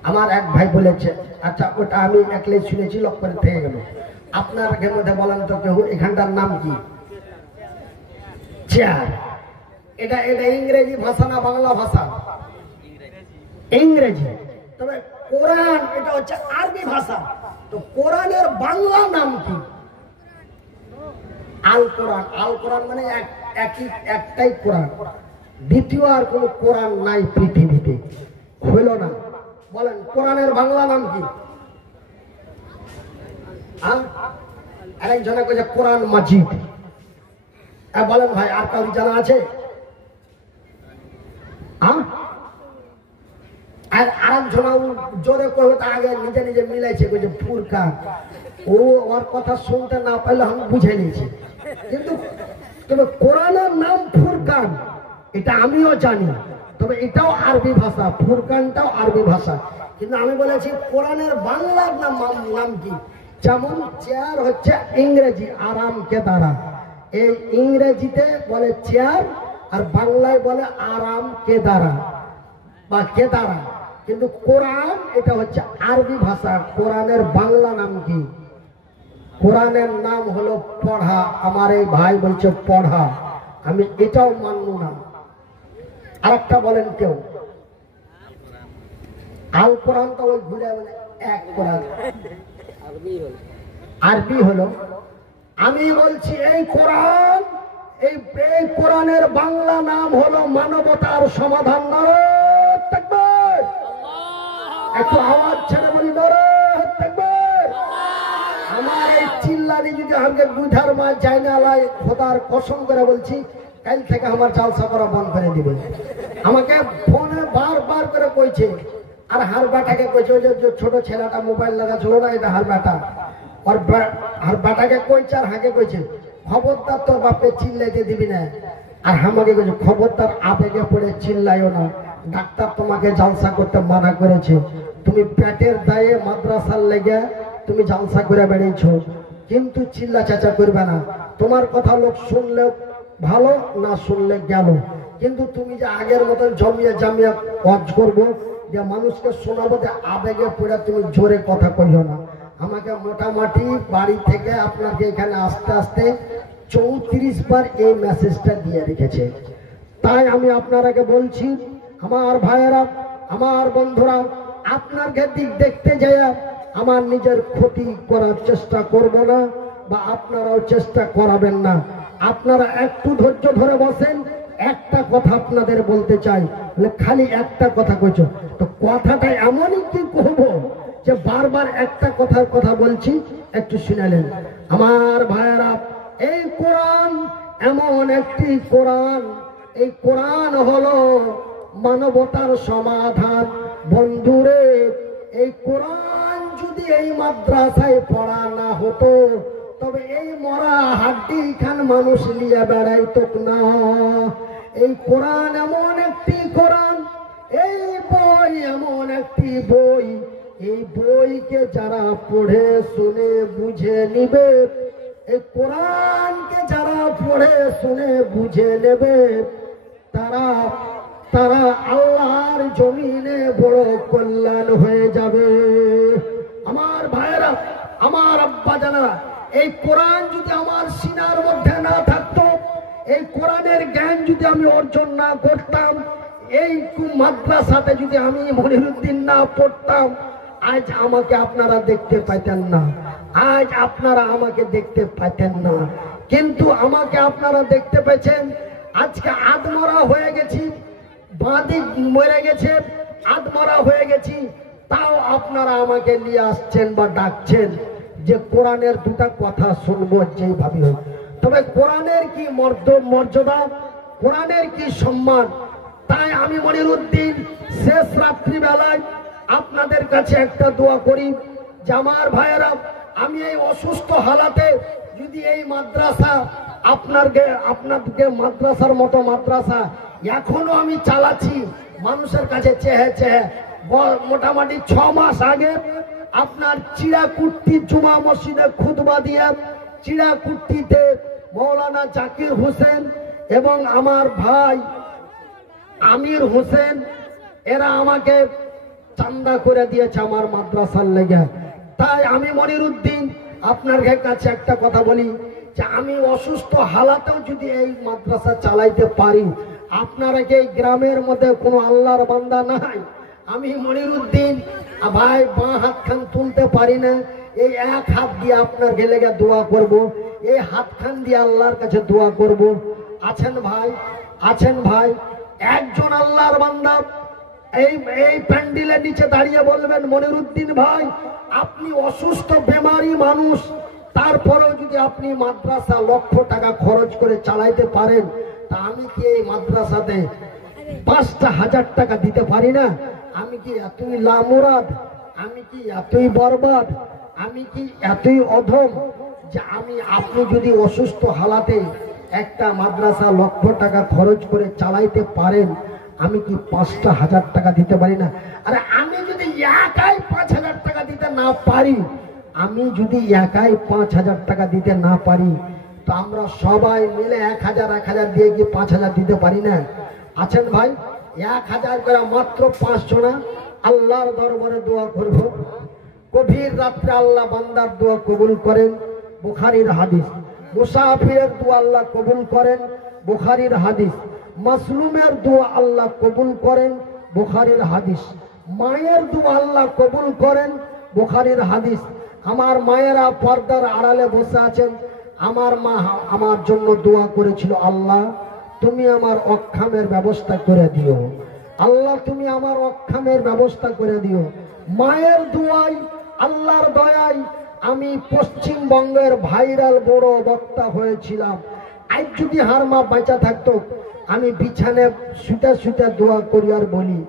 আমার এক ভাই বলেছে। আচ্ছা, ওটা আমি একলাই শুনেছি, লক্ষ করে থেকে গেল। আপনার মধ্যে বলেন তো কেউ, এখানটার নাম কি? চেয়ার। এটা ইংরেজি ভাষা না বাংলা ভাষা? ইংরেজি। তবে কোরআন এটা হচ্ছে আরবি ভাষা। তো কোরআনের বাংলা নাম কি? আল কোরআন। আল কোরআন মানে একটাই কোরআন, দ্বিতীয় আর কোন কোরআন নাই পৃথিবীতে, হইল না। বলেন কোরআনের বাংলা নাম কি? আরেকজনে কইছে কোরআন মাজিদ। বলেন ভাই, আর কাউরি জানা আছে? আর আরেকজন জোরে কয়ে আগে নিজে মিলাইছে, কইছে ফুরকান। ও ওর কথা শুনতে না পারলে আমি বুঝে নিয়েছি। কিন্তু তবে কোরআনের নাম ফুরকান, এটা আমিও জানি। তবে এটাও আরবি ভাষা, ফুরকানটাও আরবি ভাষা। কিন্তু আমি বলেছি কোরআনের বাংলার নাম কি? যেমন চেয়ার হচ্ছে ইংরেজি আরাম কেদারা, এই ইংরেজিতে বলে চেয়ার, আর বাংলায় বলে আরাম কেদারা বা কেদারা। কিন্তু কোরআন এটা হচ্ছে আরবি ভাষা। কোরআনের বাংলা নাম কি? কোরআনের নাম হলো পড়া। আমার এই ভাই বলছে পড়া, আমি এটাও মানব না। আরেকটা বলেন কেউ? আল কোরআন তো ওই ঘুরে বলে এক কোরআন, আরবি হলো। আমি বলছি এই কোরআন, এই কোরআনের বাংলা নাম হলো মানবতার সমাধান। একটু আওয়াজ ছেড়ে বলি আমার এই চিল্লানি যদি আমাকে বুঝার মা যায় না লাই, খোদার কসম করে বলছি কাল থেকে আমার জালসা করা বন্ধ করে দিবে। আমাকে ফোনে বারবার করে কইছে, আর হার বেটাকে কইছে, ওই যে ছোট ছেলেটা মোবাইল লাগা ছিল না, এটা হার বেটা, আর বেটাকে কইছে আর হাঁকে কইছে খবরদার তোর বাপকে চিল্লাইতে দিবি না। আর আমাকে কইছে খবরদার আবেগে পড়ে চিল্লাইও না, ডাক্তার তোমাকে জালসা করতে মানা করেছে, তুমি পেটের দায়ে মাদ্রাসার লেগে তুমি জালসা করে বেড়েছ, কিন্তু চিল্লা চেঁচা করবে না। তোমার কথা লোক শুনলে ভালো, না শুনলে গেল, কিন্তু তুমি যে আগের মতন জমিয়ে জামিয়া কাজ করবো যে মানুষকে শোনাবো যে আবেগে পড়ে তুমি জোরে কথা কইও না। আমাকে মোটামুটি বাড়ি থেকে আপনাকে এখানে আসতে আসতে 34 বার এই মেসেজটা দিয়ে রেখেছে। তাই আমি আপনারাকে বলছি, আমার ভাইয়েরা, আমার বন্ধুরা, আপনাকে দিক দেখতে যায় আমার নিজের ক্ষতি করার চেষ্টা করব না, বা আপনারাও চেষ্টা করাবেন না। আপনারা একটু ধৈর্য ধরে বসেন। একটা কথা আপনাদের বলতে চাই, খালি একটা কথা কইছো তো কথাটা এমনই কি কহবো যে বারবার একটা কথার কথা বলছি, একটু শুনালেন। আমার ভাইয়েরা, এই কোরআন এমন একটি কোরআন, এই কোরআন হলো মানবতার সমাধান। বন্ধুরে, এই কোরআন যদি এই মাদ্রাসায় পড়া না হতো, তবে এই মরা হাড্ডি খান মানুষ নিয়ে বেড়াইতো না। এই কোরআন এমন একটি কোরআন, এই বই এমন একটি বই, এই বইকে যারা পড়ে শুনে বুঝে নিবে, এই কোরআনকে যারা পড়ে শুনে বুঝে নেবে, তারা তারা আল্লাহর জমিনে বড় কল্যাণ হয়ে যাবে। আমার ভাইয়েরা, আমার আব্বা জানারা, এই কোরআন যদি আমার সিনার মধ্যে না থাকতো, এই কোরআনের জ্ঞান যদি আমি অর্জন না করতাম, এই মাদ্রাসাতে যদি আমি মনিরুদ্দিন না পড়তাম, আজ আমাকে আপনারা দেখতে পাইতেন না, আজ আপনারা আমাকে দেখতে পাইতেন না। কিন্তু আমাকে আপনারা দেখতে পেয়েছেন। আজকে আধমরা হয়ে গেছি, বাঁদিক মরে গেছে, আধমরা হয়ে গেছি, তাও আপনারা আমাকে নিয়ে আসছেন বা ডাকছেন যে কোরআনের দুটা কথা শুনবো যেইভাবে হোক। তবে কোরআনের কি মর্যাদা, কোরআনের কি সম্মান, তাই আমি মনিরুদ্দিন শেষ রাত্রিবেলায় আপনাদের কাছে একটা দোয়া করি যে আমার ভাইয়েরা, আমি এই অসুস্থ হালাতে যদি এই মাদ্রাসা আপনাদেরকে মাদ্রাসার মতো মাদ্রাসা এখনো আমি চালাচ্ছি, মানুষের কাছে চেহে চেহে, মোটামুটি 6 মাস আগে আপনার চিড়াকুট্টি জুমা মসজিদে খুতবা দিয়ে চিড়াকুট্টিতে মৌলানা জাকির হোসেন এবং আমার ভাই আমির হোসেন, এরা আমাকে চান্দা করে দিয়েছে আমার মাদ্রাসার লেগে। তাই আমি মনিরুদ্দিন আপনার কাছে একটা কথা বলি যে আমি অসুস্থ হালাতেও যদি এই মাদ্রাসা চালাইতে পারি, আপনারা কি এই গ্রামের মধ্যে কোনো আল্লাহর বান্দা নাই? আমি মনিরুদ্দিন ভাই বাঁ হাত খান তুলতে পারি না, এই এক হাত দিয়ে আপনার লেগে দোয়া করব, এই হাত খান দিয়ে আল্লাহর কাছে দোয়া করব। আছেন ভাই, আছেন ভাই, একজন আল্লাহর বান্দা এই প্যান্ডেলের নিচে দাঁড়িয়ে বলবেন মনিরুদ্দিন ভাই আপনি অসুস্থ বেমারি মানুষ, তারপরেও যদি আপনি মাদ্রাসা লক্ষ টাকা খরচ করে চালাইতে পারেন, তা আমি কি এই মাদ্রাসাতে 5,000 টাকা দিতে পারি না? আমি কি এতই লামুরাদ, আমি কি এতই বরবাদ, আমি কি এতই অধম যে আপনি যদি অসুস্থ হালাতে একটা মাদ্রাসা লক্ষ টাকা খরচ করে চালাইতে পারেন, আমি কি 5,000 টাকা দিতে পারি না? আরে আমি যদি একাই 5,000 টাকা দিতে না পারি, আমি যদি একাই 5,000 টাকা দিতে না পারি, তো আমরা সবাই মিলে 1,000 দিয়ে কি 5,000 দিতে পারি না? আছেন ভাই, 1,000 করে মাত্র 5 জনা আল্লাহর দরবারে দোয়া করব। গভীর রাত্রে আল্লাহ বান্দার দোয়া কবুল করেন, বুখারীর হাদিস। মুসাফিরের দোয়া আল্লাহ কবুল করেন, বুখারীর হাদিস। মাসলুমের দোয়া আল্লাহ কবুল করেন, বুখারীর হাদিস। মায়ের দোয়া আল্লাহ কবুল করেন, বুখারীর হাদিস। আমার মায়েরা পর্দার আড়ালে বসে আছেন, আমার মা আমার জন্য দোয়া করেছিল, আল্লাহ তুমি আমার অক্ষামের ব্যবস্থা করে দিও, আল্লাহ তুমি আমার অক্ষামের ব্যবস্থা করে দিও। মায়ের দোয়াই আল্লাহর দয়ায় আমি পশ্চিমবঙ্গের ভাইরাল বড় বক্তা হয়েছিলাম। আজ যদি হার মা বাঁচা থাকতো, আমি বিছানে শুতে শুতে দোয়া করি আর বলি,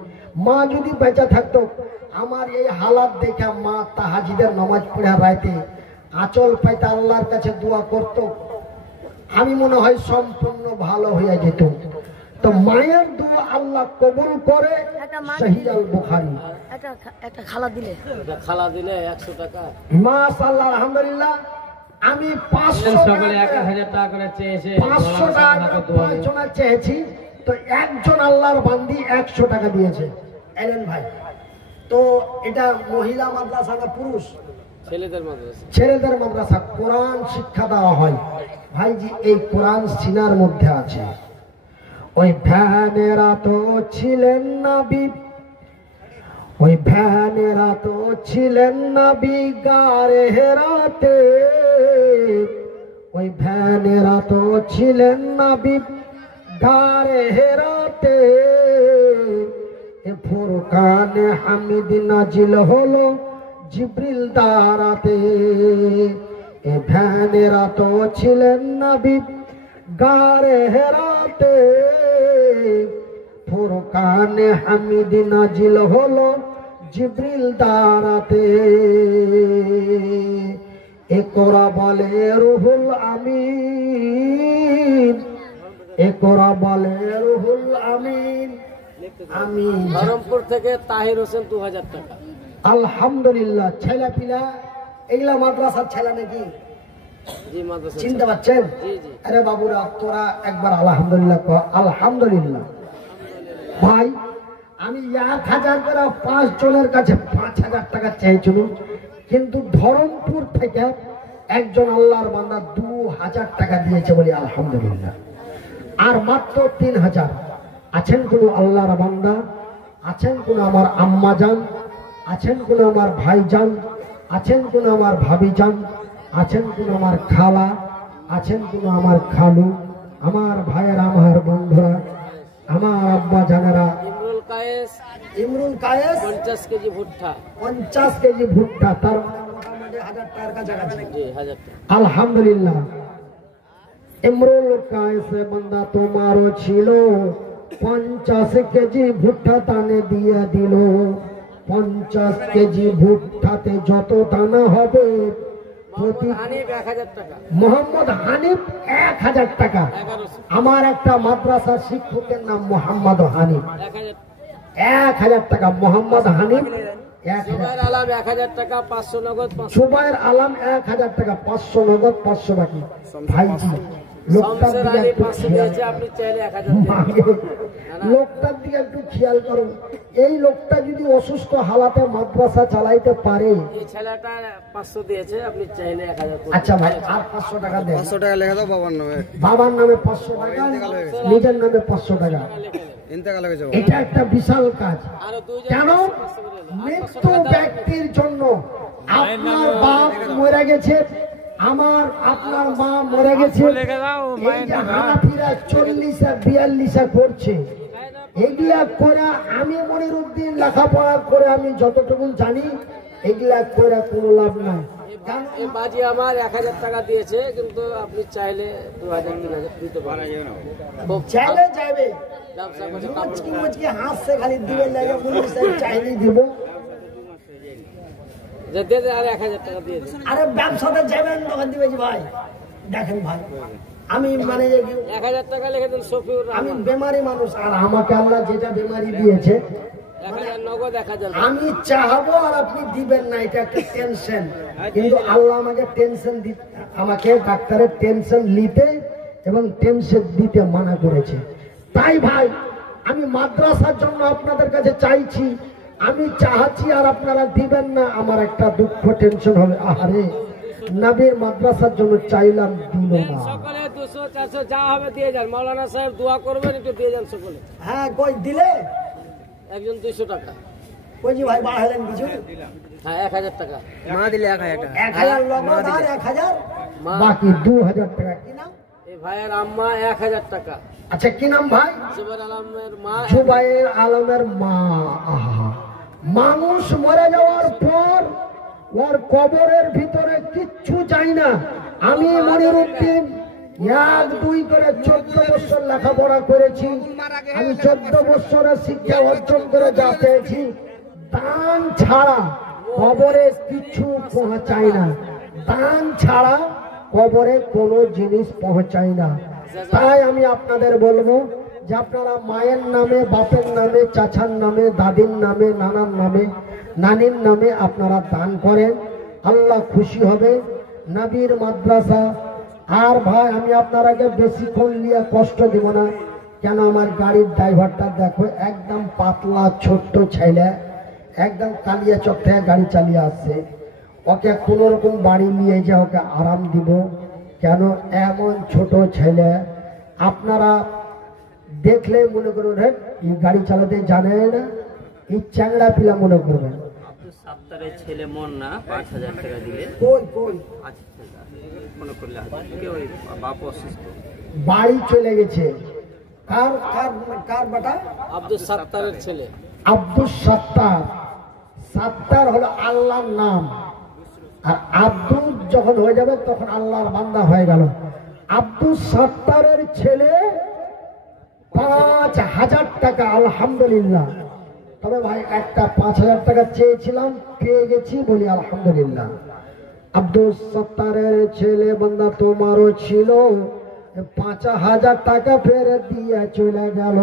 মা যদি বেঁচে থাকতো, আমার এই হালাত দেখে মা তাহাজ্জুদের নামাজ পড়ে রাইতে আঁচল পাইতে আল্লাহর কাছে দোয়া করত, আমি মনে হয় সম্পূর্ণ ভালো হয়ে যেত। তো মায়ের দোয়া আল্লাহ কবুল করে। সহিহ আল বুখারী। একটা খালা দিলে 100 টাকা। মাশাআল্লাহ, আলহামদুলিল্লাহ। আমি 500 সকলে 1000 টাকা করে চেয়েছে, 500 টাকা 5 জনের চেয়েছি, তো একজন আল্লাহর বান্দি 100 টাকা দিয়েছে। এলেন ভাই, তো এটা মহিলা মাদ্রাসা না পুরুষ? ছেলেদের মাদ্রাসা। ছেলেদের মাদ্রাসা, কোরআন শিক্ষা দেওয়া হয়। ভাইজি এই কোরআন সিনার মধ্যে আছে। ওই ভ্যানেরা তো ছিলেন নবী, ওই ভ্যানেরা তো ছিলেন নবী গারে হেরাতে, ওই ভ্যানেরা তো ছিলেন নবী গারে হেরাতে। এ ফুরকানে হামিদ নাজিল হলো জিবরিল দারাতে। এ ভ্যানেরা তো ছিলেন নবী গারে হেরাতে, ফুরকানে হামিদ নাজিল হলো জিবরিল দারাতে। ইকরা বলে রুহুল আমিন, ইকরা বলে রুহুল আমিন। আমি ধরমপুর থেকে তাহির হোসেন 2000 টাকা। আলহামদুলিল্লাহ। ছেলে পিলা এগুলা মাদ্রাসার ছেলে নাকি? জি মাদ্রাসা। চিনতে পারছেন? জি জি। আরে বাবুরা তোরা একবার আলহামদুলিল্লাহ কর। আলহামদুলিল্লাহ। ভাই আমি 1000 করে 5 জনের কাছে 5000 টাকা চেয়েছিল, কিন্তু ধরমপুর থেকে একজন আল্লাহর বান্দা 2000 টাকা দিয়েছে বলি আলহামদুলিল্লাহ। আর মাত্র 3000 আছেন কোন আল্লাহর বান্দা, আছেন কোন আমার আম্মা জান, আছেন কোন আমার ভাইজান, আছেন কোন আমার ভাবি জান, আছেন কোন আমার খালা, আছেন কোন আমার খালু, আমার ভাইয়েরা, আমার বন্ধুরা, আমার আব্বা জানেরা। ইমরুল কায়েস 50 কেজি ভুট্টা। 50 কেজি ভুট্টা, তার মোটামুটি 1000 টাকার কাছাকাছি। জি 1000 টাকা। আলহামদুলিল্লাহ। ইমরুল কায়েস বান্দা তোমারও ছিল, 50 কেজি ভুট্টা দানে দিয়ে দিল। 50 কেজি ভুট্টাতে যত দানা হবে, হানিফ 1000 টাকা। মোহাম্মদ হানিফ 1000 টাকা। 1100। আমার একটা মাদ্রাসার শিক্ষকের নাম মোহাম্মদ হানিফ, 1000। 1000 টাকা। মোহাম্মদ হানিফ 1000। জুবাইর আলম 1000 টাকা, 500 নগদ। 500 জুবাইর আলম 1000 টাকা, 500 নগদ, 500 বাকি। ভাইজি লোকটার শামসুর দিকে আলী একটু 500 খেয়াল, দিয়েছে, আপনি চাইলে 1000 দিন। লোকটার দিকে একটু খেয়াল করুন। এই লোকটা যদি অসুস্থ হালাতে মাদ্রাসা চালাইতে পারে। এই ছেলেটা 500 দিয়েছে, আপনি চাইলে 1000 করে। আচ্ছা ভাই আর 500 টাকা দেন। 500 টাকা লেখা দাও বাবার নামে। বাবার নামে 500 টাকা, নিজের নামে 500 টাকা। ইন্তেকাল হয়ে যাবে। এটা একটা বিশাল কাজ। আরো 2000 কেন? মৃত্যু ব্যক্তির জন্য। আপনার বাপ মরে গেছে, আমার আপনার মা মরে গেছে, এই যে হানাফিরা 40-42 করছে, এগুলা করে আমি মনিরউদ্দিন লেখাপড়া করে আমি যতটুকু জানি, এগুলা করে কোনো লাভ নাই। এই বাজি আমার 1000 টাকা দিয়েছে, কিন্তু আপনি চাইলে 2000 3000 দিতে পারেন। খুব চাইলে যাবে, ব্যবসা করছে, কাপড় মুচকি মুচকি হাসছে, খালি দিবে লাগে বলছে চাইলে দিব। যে দে আর 1000 টাকা দিয়ে দিন। আরে ব্যবসাতে যাবেন তখন দিবে যে ভাই। দেখেন ভাই, আমি মানে 1000 টাকা লিখে দিন শফিউর আমি রহমান। বেমারি মানুষ, আর আমাকে আল্লাহ যেটা বেমারি দিয়েছে 1000 নগদ 1000। আমি চাহবো আর আপনি দিবেন না, এটা একটা টেনশন। কিন্তু আল্লাহ আমাকে টেনশন দিতে, আমাকে ডাক্তারের টেনশন নিতে এবং টেনশন দিতে মানা করেছে। তাই ভাই আমি মাদ্রাসার জন্য আপনাদের কাছে চাইছি, আমি চাহাচ্ছি আর আপনারা দিবেন না, আমার একটা দুঃখ টেনশন হবে। আরে নবীর মাদ্রাসার জন্য চাইলাম, দিল না। সকলে 200 400 যা হবে দিয়ে যান। মাওলানা সাহেব দোয়া করবেন, একটু দিয়ে যান সকলে। হ্যাঁ কই দিলে? একজন 200 টাকা। ওই যে ভাই বাড়ালেন কিছু হ্যাঁ 1000 টাকা মা দিলে 1000 টাকা 1000 নগদ আর 1000 মা বাকি 2000 টাকা। কি নাম? এই ভাইয়ের আম্মা 1000 টাকা। আচ্ছা কি নাম ভাই? জুবাইর আলমের মা। জুবাইর আলমের মা। আহা, মানুষ মরে যাওয়ার পর ওর কবরের ভিতরে কিচ্ছু চাই না। আমি মনিরউদ্দিন 1 2 করে 14 বছর লেখাপড়া করেছি। আমি 14 বছরের শিক্ষা অর্জন করে যা পেয়েছি, দান ছাড়া কবরে কিছু পৌঁছায় না। দান ছাড়া কবরে কোনো জিনিস পৌঁছায় না। তাই আমি আপনাদের বলবো যে আপনারা মায়ের নামে, বাপের নামে, চাচার নামে, দাদির নামে, নানার নামে, নানির নামে আপনারা দান করেন, আল্লাহ খুশি হবে। নবীর মাদ্রাসা। আর ভাই আমি আপনারাকে বেশিক্ষণ নিয়ে কষ্ট দিব না, কেন আমার গাড়ির ড্রাইভারটা দেখো একদম পাতলা ছোট্ট ছেলে, একদম কালিয়াচক থেকে গাড়ি চালিয়ে আসছে। ওকে কোনো রকম বাড়ি নিয়ে যা, ওকে আরাম দিব। কেন এমন ছোট ছেলে আপনারা দেখলে মনে করুন হ্যাঁ এই গাড়ি চালাতে জানে না, এই চ্যাংড়া পিলা মনে করবেন। সাত্তারের ছেলে মন না 5000 টাকা দিলে কই কই আচ্ছা মনে করলে আজকে ওই বাপ অসুস্থ বাড়ি চলে গেছে। কার কার কার বেটা? আব্দুল সাত্তারের ছেলে। আব্দুল সাত্তার। সাত্তার হলো আল্লাহর নাম, আর আব্দুল যখন হয়ে যাবে তখন আল্লাহর বান্দা হয়ে গেল। আব্দুল সাত্তারের ছেলে 5000 টাকা। আলহামদুলিল্লাহ। তবে ভাই একটা 5000 টাকা চেয়েছিলাম, পেয়ে গেছি, বলি আলহামদুলিল্লাহ। আব্দুল সাত্তারের ছেলে বান্দা তোমারও ছিল, 5000 টাকা ফেরত দিয়ে চলে গেল।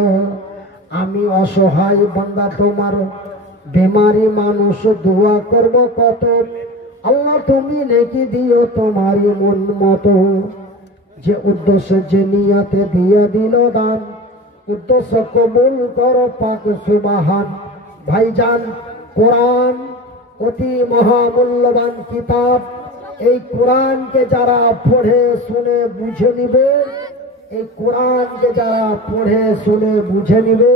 আমি অসহায় বান্দা তোমার, বেমারি মানুষ, দোয়া করব কত, আল্লাহ তুমি নেকি দিও তোমারই মন মতো। যে উদ্দেশ্য যে নিয়াতে দিয়ে দিল দান, উদ্দেশ্য কবুল করো পাক সুবহান। ভাইজান, কোরআন অতি মহামূল্যবান কিতাব। এই কোরআনকে যারা পড়ে শুনে বুঝে নিবে, এই কোরআনকে যারা পড়ে শুনে বুঝে নিবে,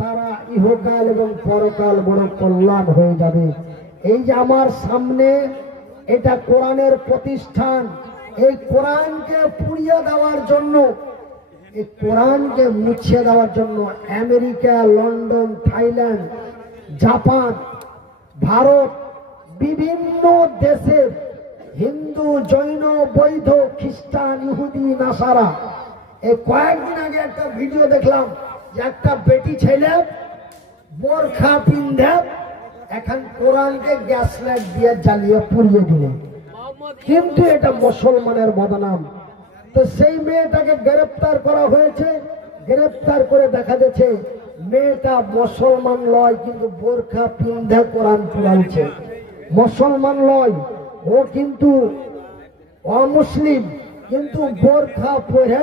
তারা ইহকাল এবং পরকাল বড় কল্যাণ হয়ে যাবে। এই যে আমার সামনে এটা কোরআনের প্রতিষ্ঠান, এই কোরআনকে পুড়িয়ে দেওয়ার জন্য, এই কোরআনকে মুছে দেওয়ার জন্য America, London, Thailand, Japan, Bharat, বিভিন্ন দেশের হিন্দু, জৈন, বৌদ্ধ, খ্রিস্টান, ইহুদি, নাসারা, এই কয়েকদিন আগে একটা ভিডিও দেখলাম যে একটা বেটি ছেলে বোরখা পিন্ধে এখন কোরআনকে গ্যাস লাইট দিয়ে জ্বালিয়ে পুড়িয়ে দিলে, কিন্তু এটা মুসলমানের বদনাম। তো সেই মেয়েটাকে গ্রেফতার করা হয়েছে। গ্রেফতার করে দেখা যাচ্ছে মেয়েটা মুসলমান লয়, কিন্তু বোরখা পিন্ধে কোরআন পুড়াচ্ছে। মুসলমান লয়, ও কিন্তু অমুসলিম, কিন্তু বোরখা পরে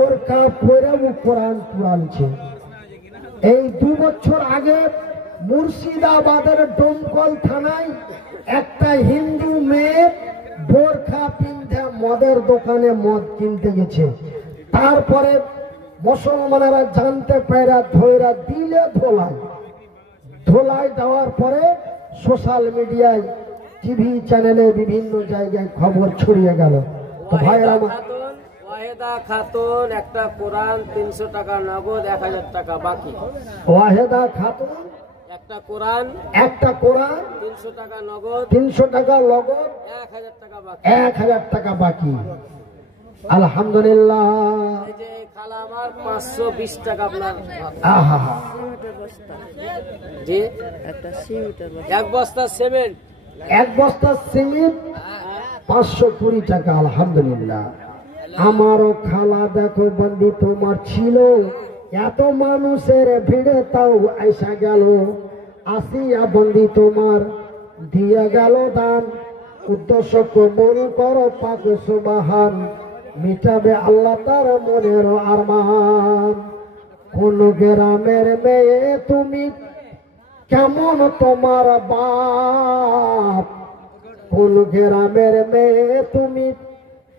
ও কোরআন পুড়াচ্ছে। এই 2 বছর আগে মুর্শিদাবাদের ডোমকল থানায় একটা হিন্দু মেয়ে বোরখা পিন্ধে মদের দোকানে মদ কিনতে গেছে। তারপরে মুসলমানেরা জানতে পায়রা ধৈরা দিলে ধোলায় দেওয়ার পরে সোশ্যাল মিডিয়ায়, টিভি চ্যানেলে, বিভিন্ন জায়গায় খবর ছড়িয়ে গেল। তো ভাইরা ওয়াহেদা খাতুন একটা কোরআন 300 টাকা নগদ, 1000 টাকা বাকি। ওয়াহেদা খাতুন একটা কোরআন 300 টাকা নগদ, 300 টাকা নগদ, 1000 টাকা বাকি। 1000 টাকা বাকি। আলহামদুলিল্লাহ। এই যে খালা আমার 520 টাকা আপনার। আহা, জি এক বস্তা সিমেন্ট, 1 বস্তা সিমেন্ট 520 টাকা। আলহামদুলিল্লাহ। আমারও খালা দেখো বন্দি তোমার ছিল, এত মানুষের ভিড়ে তাও আইসা গেল, আসিয়া বন্দি তোমার দিয়ে গেল দান, উদ্দেশ্য কবুল করো পাক সুবহান, মিটাবে আল্লাহ তার মনের আরমান। কোন গ্রামের মেয়ে তুমি, কেমন তোমার বাপ, কোন গ্রামের মেয়ে তুমি,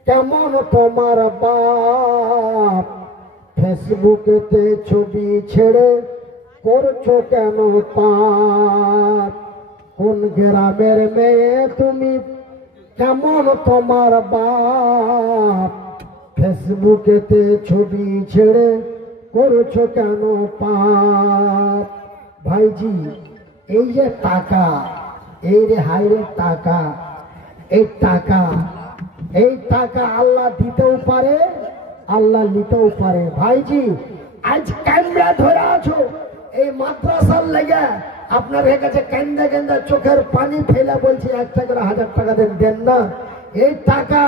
কেমন তোমার বাপ, ফেসবুকেতে ছবি ছেড়ে করছো কেন পাপ? কোন গ্রামের মেয়ে তুমি, কেমন তোমার বাপ? ফেসবুকেতে ছবি ছেড়ে করছো কেন পাপ? ভাইজি, এই যে টাকা, এই রে হাইরে টাকা, এই টাকা আল্লাহ দিতেও পারে, আল্লাহ নিতেও পারে। ভাইজি, আজ ক্যামেরা ধরে আছো এই মাদ্রাসার লেগে, আপনার কাছে কেন্দা কেন্দা চোখের পানি ফেলে বলছি 1 করে 1000 টাকা দেন না। এই টাকা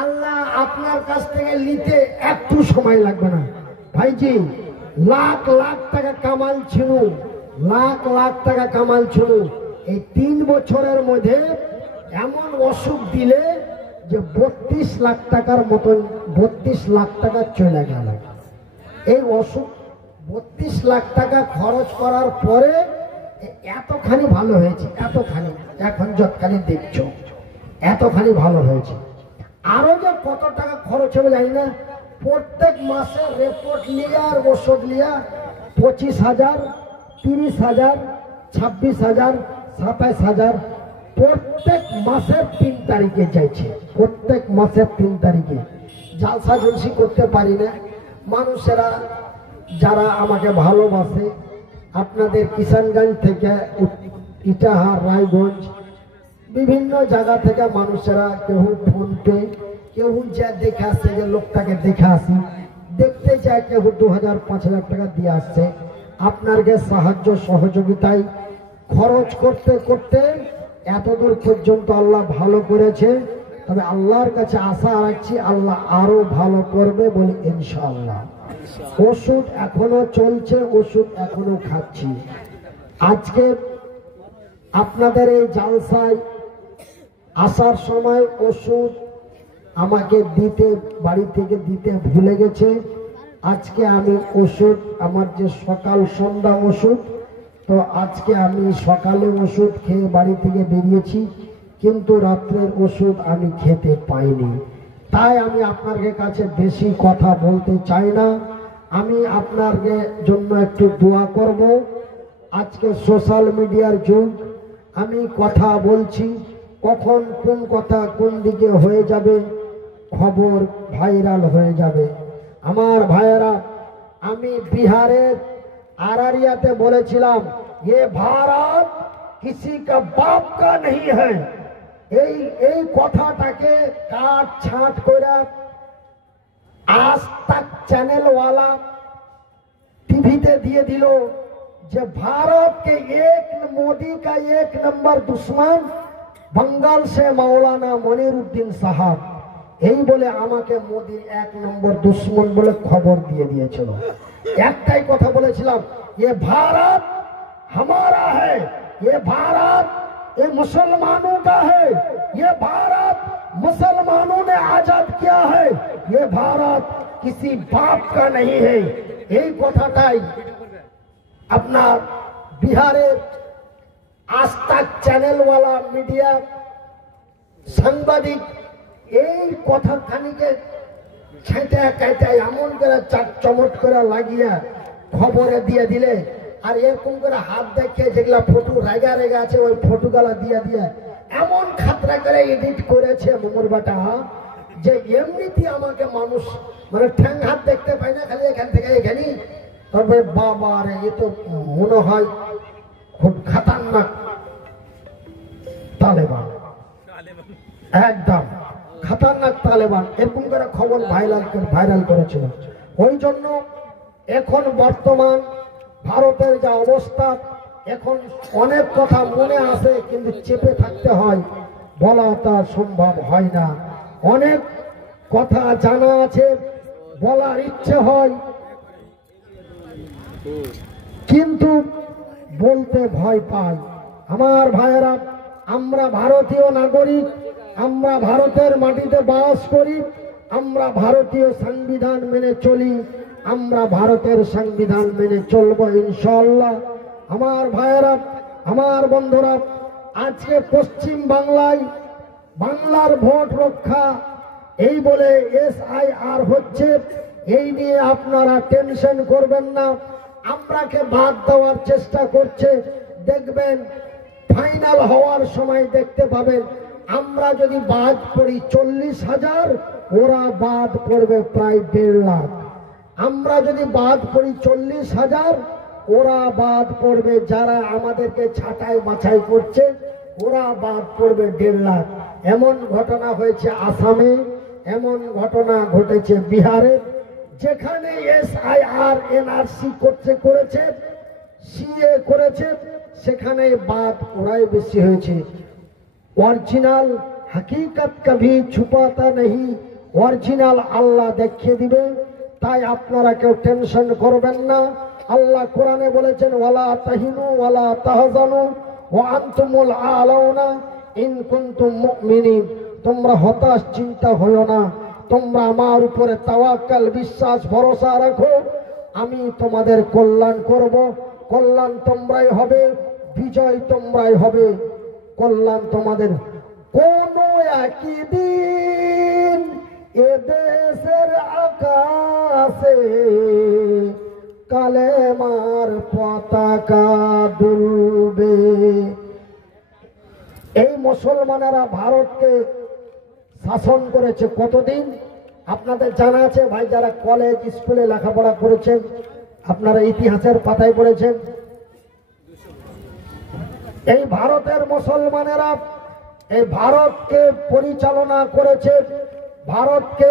আল্লাহ আপনার কাছ থেকে নিতে একটু সময় লাগবে না। ভাইজি, লাখ লাখ টাকা কামাল ছিল, লাখ লাখ টাকা কামাল ছিল, এই 3 বছরের মধ্যে এমন অসুখ দিলে যে 32 লাখ টাকার মতন, 32 লাখ টাকা চলে গেল। এই অসুখ 32 লাখ টাকা খরচ করার পরে এতখানি ভালো হয়েছে, এতখানি, এখন যতখানি দেখছো এতখানি ভালো হয়েছে। আরো যে কত টাকা খরচ হবে জানি না। প্রত্যেক মাসে রিপোর্ট লিয়া আর ওষুধ লিয়া 25,000, 30,000, 26,000, 27,000 প্রত্যেক মাসের 3 তারিখে যাইছে, প্রত্যেক মাসের 3 তারিখে। জালসা জলসি করতে পারি না। মানুষেরা যারা আমাকে ভালোবাসে, আপনাদের কিষানগঞ্জ থেকে, ইটাহার, রায়গঞ্জ, বিভিন্ন জায়গা থেকে মানুষেরা কেউ ফোন পে, কেউ যা দেখে আসছে যে লোকটাকে দেখে আসি, দেখতে চায়, কেউ 2,000-5,000 টাকা দিয়ে আসছে। আপনাকে সাহায্য সহযোগিতায় খরচ করতে করতে এতদূর পর্যন্ত আল্লাহ ভালো করেছে। তবে আল্লাহর কাছে আশা রাখছি আল্লাহ আরো ভালো করবে বলে ইনশাআল্লাহ। ওষুধ এখনো চলছে, ওষুধ এখনো খাচ্ছি। আজকে আপনাদের এই জালসায় আসার সময় ওষুধ আমাকে দিতে, বাড়ি থেকে দিতে ভুলে গেছে। আজকে আমি ওষুধ, আমার যে সকাল সন্ধ্যা ওষুধ, তো আজকে আমি সকালে ওষুধ খেয়ে বাড়ি থেকে বেরিয়েছি, কিন্তু রাত্রের ওষুধ আমি খেতে পাইনি। তাই আমি আপনাদের কাছে বেশি কথা বলতে চাই না। আমি আপনাদের জন্য একটু দোয়া করব। আজকে সোশ্যাল মিডিয়ার যুগ, আমি কথা বলছি, কখন কোন কথা কোন দিকে হয়ে যাবে, খবর ভাইরাল হয়ে যাবে। আমার ভাইয়েরা, আমি বিহারের আরারিয়াতে বলেছিলাম, ये भारत किसी का बाप का नहीं है। এই কথাটাকে কাট ছাঁট করে আজ तक চ্যানেলওয়ালা টিভিতে দিয়ে দিল যে भारत के मोदी का 1 नंबर दुश्मन बंगाल से मौलाना मनिरुद्दीन साहब, এই বলে আমাকে মোদির 1 নম্বর দুশ্মন বলে খবর দিয়ে দিয়েছিল। একটাই কথা বলেছিলাম, ये भारत हमारा है, ये भारत ये मुसलमानों का है, ये भारत मुसलमानों ने आजाद किया है, ये भारत किसी बाप का नहीं है। এই কথাটাই আপনার বিহারের আজ तक চ্যানেলওয়ালা মিডিয়া সাংবাদিক এই কথাখানিকে ছেঁটে কেটে এমন করে চমট করে লাগিয়ে খবরে দিয়ে দিলে, আর এরকম করে হাত দেখে যেগুলা ফটো রেগা রেগা আছে ওই ফটোগুলা দিয়ে দিয়ে এমন খাতরা করে এডিট করেছে মোমর বাটা, যে এমনিতে আমাকে মানুষ মানে ঠ্যাং হাত দেখতে পায় না, খালি এখান থেকে এখানে। তবে বাবা রে, এ তো মনে হয় খুব খতরনাক তালেবান, একদম খতরনাক তালেবান, এরকম করে খবর ভাইরাল করেছিল। ওই জন্য এখন বর্তমান ভারতের যা অবস্থা, এখন অনেক কথা মনে আসে কিন্তু চেপে থাকতে হয়, বলাটা সম্ভব হয় না। অনেক কথা জানা আছে, বলার ইচ্ছে হয় কিন্তু বলতে ভয় পাই। আমার ভাইয়েরা, আমরা ভারতীয় নাগরিক, আমরা ভারতের মাটিতে বাস করি, আমরা ভারতীয় সংবিধান মেনে চলি, আমরা ভারতের সংবিধান মেনে চলবো ইনশাআল্লাহ। আমার ভাইয়েরা, আমার বন্ধুরা, আজকে পশ্চিম বাংলায় বাংলার ভোট রক্ষা এই বলে SIR হচ্ছে, এই নিয়ে আপনারা টেনশন করবেন না। আমরাকে বাদ দেওয়ার চেষ্টা করছে। দেখবেন ফাইনাল হওয়ার সময় দেখতে পাবেন আমরা যদি বাদ পড়ি 40,000, ওরা বাদ পড়বে প্রায় 1.5 লাখ। আমরা যদি বাদ পড়ি 40,000, ওরা বাদ পড়বে, যারা আমাদেরকে ছাঁটাই বাছাই করছে ওরা বাদ পড়বে 1.5 লাখ। এমন ঘটনা হয়েছে আসামে, এমন ঘটনা ঘটেছে বিহারে, যেখানে SIR NRC করেছে, CA করেছে, সেখানে বাদ ওরাই বেশি হয়েছে। অরিজিনাল হकीकत कभी छुपाता नहीं, অরিজিনাল আল্লাহ দেখিয়ে দিবে। তাই আপনারা কেউ টেনশন করবেন না। আল্লাহ কোরআনে বলেছেন ওয়ালা তাহিনু ওয়ালা তাহজানু ওয়া আনতুমুল আলাউনা ইন কুনতুম মুমিনিন। তোমরা হতাশ চিন্তা হইও না, তোমরা আমার উপরে তাওয়াক্কাল বিশ্বাস ভরসা রাখো, আমি তোমাদের কল্যাণ করব। কল্যাণ তোমরাই হবে, বিজয় তোমরাই হবে, কল্যাণ তোমাদের। কোন একদিন এ দেশের আকাশে কালেমার পতাকা দুলবে। এই মুসলমানেরা ভারতকে শাসন করেছে কতদিন আপনাদের জানা আছে ভাই? যারা কলেজ স্কুলে লেখাপড়া করেছেন, আপনারা ইতিহাসের পাতায় পড়েছেন। এই ভারতের মুসলমানেরা এই ভারতকে পরিচালনা করেছে, ভারতকে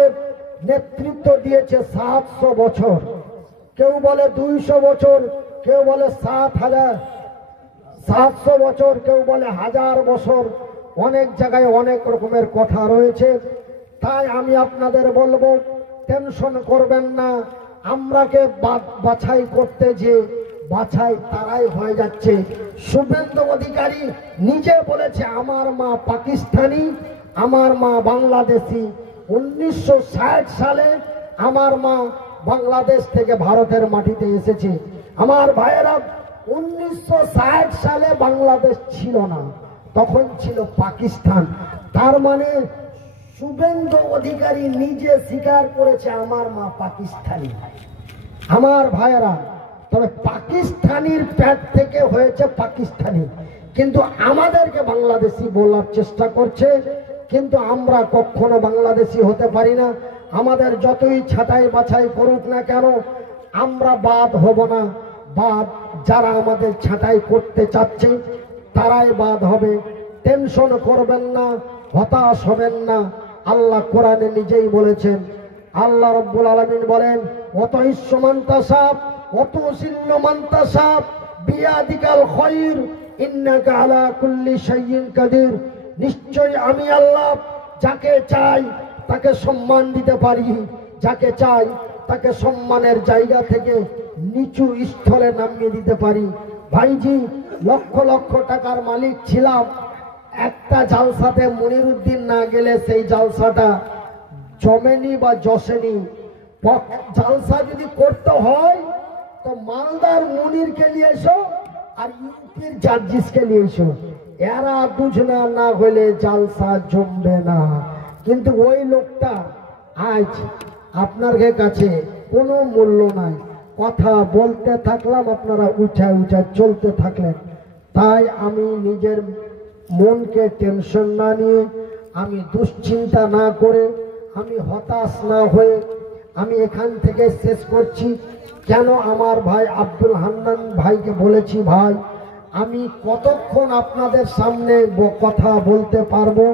নেতৃত্ব দিয়েছে 700 বছর, কেউ বলে 200 বছর, কেউ বলে 700 বছর, কেউ বলে 1000 বছর। অনেক জায়গায় অনেক রকমের কথা রয়েছে। তাই আমি আপনাদের বলবো টেনশন করবেন না। আমরাকে বাছাই করতে যে বাছাই তারাই হয়ে যাচ্ছে। শুভেন্দু অধিকারী নিজে বলেছে আমার মা পাকিস্তানি, আমার মা বাংলাদেশি। 1960 সালে আমার মা বাংলাদেশ থেকে ভারতের মাটিতে এসেছে। আমার ভাইয়েরা 1960 সালে বাংলাদেশ ছিল না, তখন ছিল পাকিস্তান। তার মানে শুভেন্দু অধিকারী নিজে স্বীকার করেছে আমার মা পাকিস্তানি। আমার ভাইয়েরা, তবে পাকিস্তানির পেট থেকে হয়েছে পাকিস্তানি, কিন্তু আমাদেরকে বাংলাদেশি বলার চেষ্টা করছে। কিন্তু আমরা কখনো বাংলাদেশি হতে পারি না। আমাদের যতই ছাঁটাই বাছাই করুক না কেন, আমরা বাদ হব না। বাদ যারা আমাদের ছাঁটাই করতে চাচ্ছে তারাই বাদ হবে। টেনশন করবেন না, হতাশ হবেন না। আল্লাহ কোরআনে নিজেই বলেছেন, আল্লাহ রব্বুল আলামিন বলেন অত ইসমান্তাসাব অত সিন্নমান্তাসাব বিয়াদিকাল খায়র ইন্নাকা আলা কুল্লি শাইইন কাদির। নিশ্চয় আমি আল্লাহ যাকে চাই তাকে সম্মান দিতে পারি, যাকে চাই তাকে সম্মানের জায়গা থেকে নিচু স্থলে নামিয়ে দিতে পারি। ভাইজি, লক্ষ লক্ষ টাকার মালিক ছিলাম, একটা জালসাতে মনিরুদ্দিন না গেলে সেই জালসাটা জমেনি বা জসেনি। জালসা যদি করতে হয় তো মালদার মুনিরকে নিয়ে এসো আর ইউপির জাজিসকে নিয়ে এসো, এরা দুজনা না হলে জালসা জমবে না। কিন্তু ওই লোকটা আজ আপনার কাছে কোনো মূল্য নাই। কথা বলতে থাকলাম, আপনারা উঠা উঠা চলতে থাকলেন। তাই আমি নিজের মনকে টেনশন না নিয়ে, আমি দুশ্চিন্তা না করে, আমি হতাশ না হয়ে আমি এখান থেকে শেষ করছি। কেন আমার ভাই আব্দুল হান্নান ভাইকে বলেছি, ভাই আমি কতক্ষণ আপনাদের সামনে কথা বলতে পারবো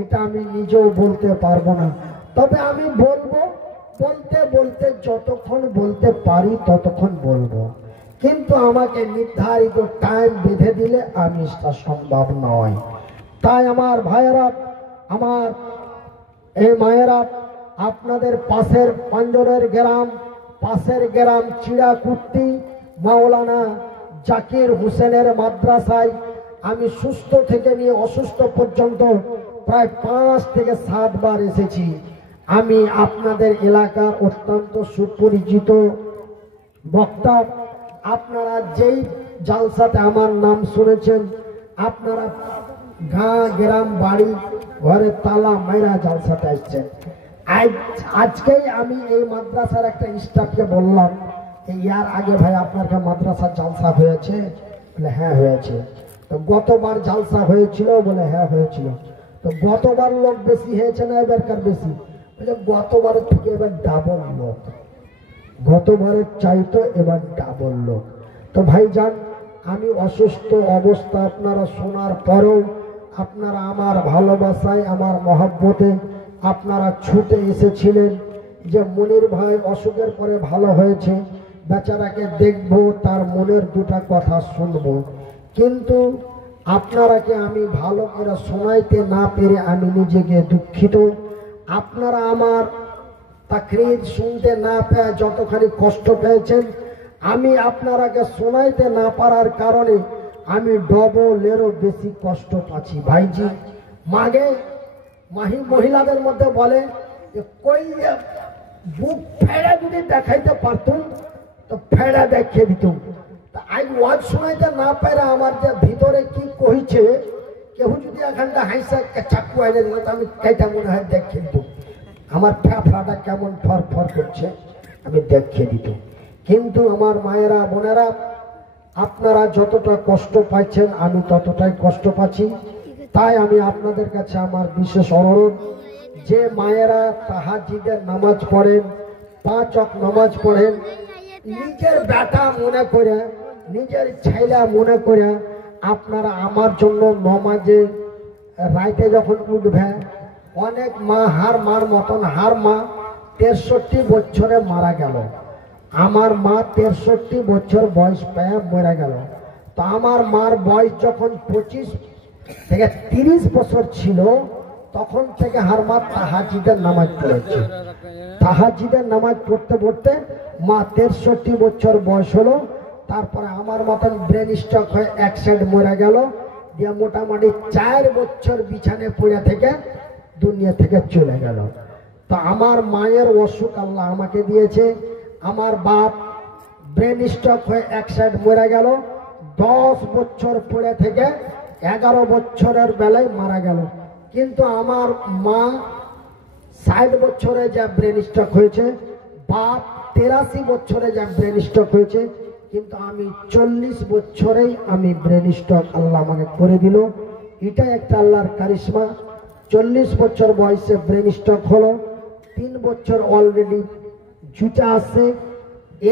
এটা আমি নিজেও বলতে পারবো না, তবে আমি বলবো, বলতে বলতে যতক্ষণ বলতে পারি ততক্ষণ বলবো। কিন্তু আমাকে নির্ধারিত টাইম বেঁধে দিলে আমি তা সম্ভব নয়। তাই আমার ভাইয়েরা, আমার এই মায়েরা, আপনাদের পাশের পাঞ্জরের গ্রাম, পাশের গ্রাম চিড়াকুট্টি মাওলানা জাকির হোসেনের মাদ্রাসায় আমি সুস্থ থেকে নিয়ে অসুস্থ পর্যন্ত প্রায় 5 থেকে 7 বার এসেছি। আমি আপনাদের এলাকার অত্যন্ত সুপরিচিত বক্তা। আপনারা যেই জালসাতে আমার নাম শুনেছেন, আপনারা গাঁ গ্রাম বাড়ি ঘরে তালা মাইরা জালসাতে আসছেন। আজকেই আমি এই মাদ্রাসার একটা স্টাফকে বললাম, ইয়ার আগে ভাই আপনার মাদ্রাসার জালসা হয়েছে? বলে হ্যাঁ হয়েছে। তো গতবার জালসা হয়েছিল? বলে হ্যাঁ হয়েছিল। তো গতবার লোক বেশি হয়েছে না এবারকার বেশি? বলে গতবারের থেকে এবার ডাবল লোক, গতবারের চাইতো এবার ডাবল লোক। তো ভাইজান, আমি অসুস্থ অবস্থা আপনারা শোনার পরেও আপনারা আমার ভালোবাসায়, আমার মহব্বতে আপনারা ছুটে এসেছিলেন যে মনির ভাই অসুখের পরে ভালো হয়েছে, বেচারাকে দেখবো, তার মনের দুটা কথা শুনবো। কিন্তু আপনারাকে আমি ভালো করে শোনাইতে না পেরে আমি নিজেকে দুঃখিত। আপনারা আমার তাকরীর শুনতে না পেয়ে যতখানি কষ্ট পেয়েছেন, আমি আপনারাকে শোনাইতে না পারার কারণে আমি ডবলেরও বেশি কষ্ট পাচ্ছি। ভাইজি, মাগে মহিলাদের মধ্যে বলে যে কই বুক ফেড়ে যদি দেখাইতে পারতুম তো ফেড়ে দেখিয়ে দিতুম। আজ ওয়াজ শোনাইতে না পারে আমার যে ভিতরে কি কইছে, কেউ যদি এখানটা হাইসা চাকু আইনে দিল তো আমি কেটা মনে হয় দেখিয়ে দিত, আমার ফেফড়াটা কেমন ফরফর করছে আমি দেখিয়ে দিত। কিন্তু আমার মায়েরা বোনেরা, আপনারা যতটা কষ্ট পাচ্ছেন আমি ততটাই কষ্ট পাচ্ছি। তাই আমি আপনাদের কাছে আমার বিশেষ অনুরোধ, যে মায়েরা তাহাজ্জুদের নামাজ পড়েন, 5 ওয়াক্ত নামাজ পড়েন, নিজের বেটা মনে করে, নিজের ছেলে মনে করে আপনারা আমার জন্য নমাজে রাইতে যখন উঠবে, অনেক মা হার মার মতন, হার মা 63 বছরে মারা গেল। আমার মা 63 বছর বয়স পেয়ে মরে গেল। তো আমার মার বয়স যখন 25 থেকে 30 বছর ছিল, তখন থেকে হার মা তাহাজ্জুদের নামাজ পড়েছে। তাহাজ্জুদের নামাজ পড়তে পড়তে মা 63 বছর বয়স হলো। তারপরে আমার মতন ব্রেন স্ট্রোক হয়ে এক সাইড মরে গেল, দিয়ে মোটামুটি 4 বছর বিছানে পড়ে থেকে দুনিয়া থেকে চলে গেল। তো আমার মায়ের অসুখ আল্লাহ আমাকে দিয়েছে। আমার বাপ ব্রেন স্ট্রোক হয়ে এক সাইড মরে গেল, 10 বছর পড়ে থেকে 11 বছরের বেলায় মারা গেল। কিন্তু আমার মা 60 বছরে যা ব্রেন স্ট্রোক হয়েছে, বাপ 83 বছরে যা ব্রেন স্ট্রোক হয়েছে, কিন্তু আমি 40 বছরেই আমি ব্রেন স্ট্রোক আল্লাহ আমাকে করে দিল। এটা একটা আল্লাহর কারিশমা। 40 বছর বয়সে ব্রেন স্ট্রোক হলো, 3 বছর অলরেডি জুটে আসছে।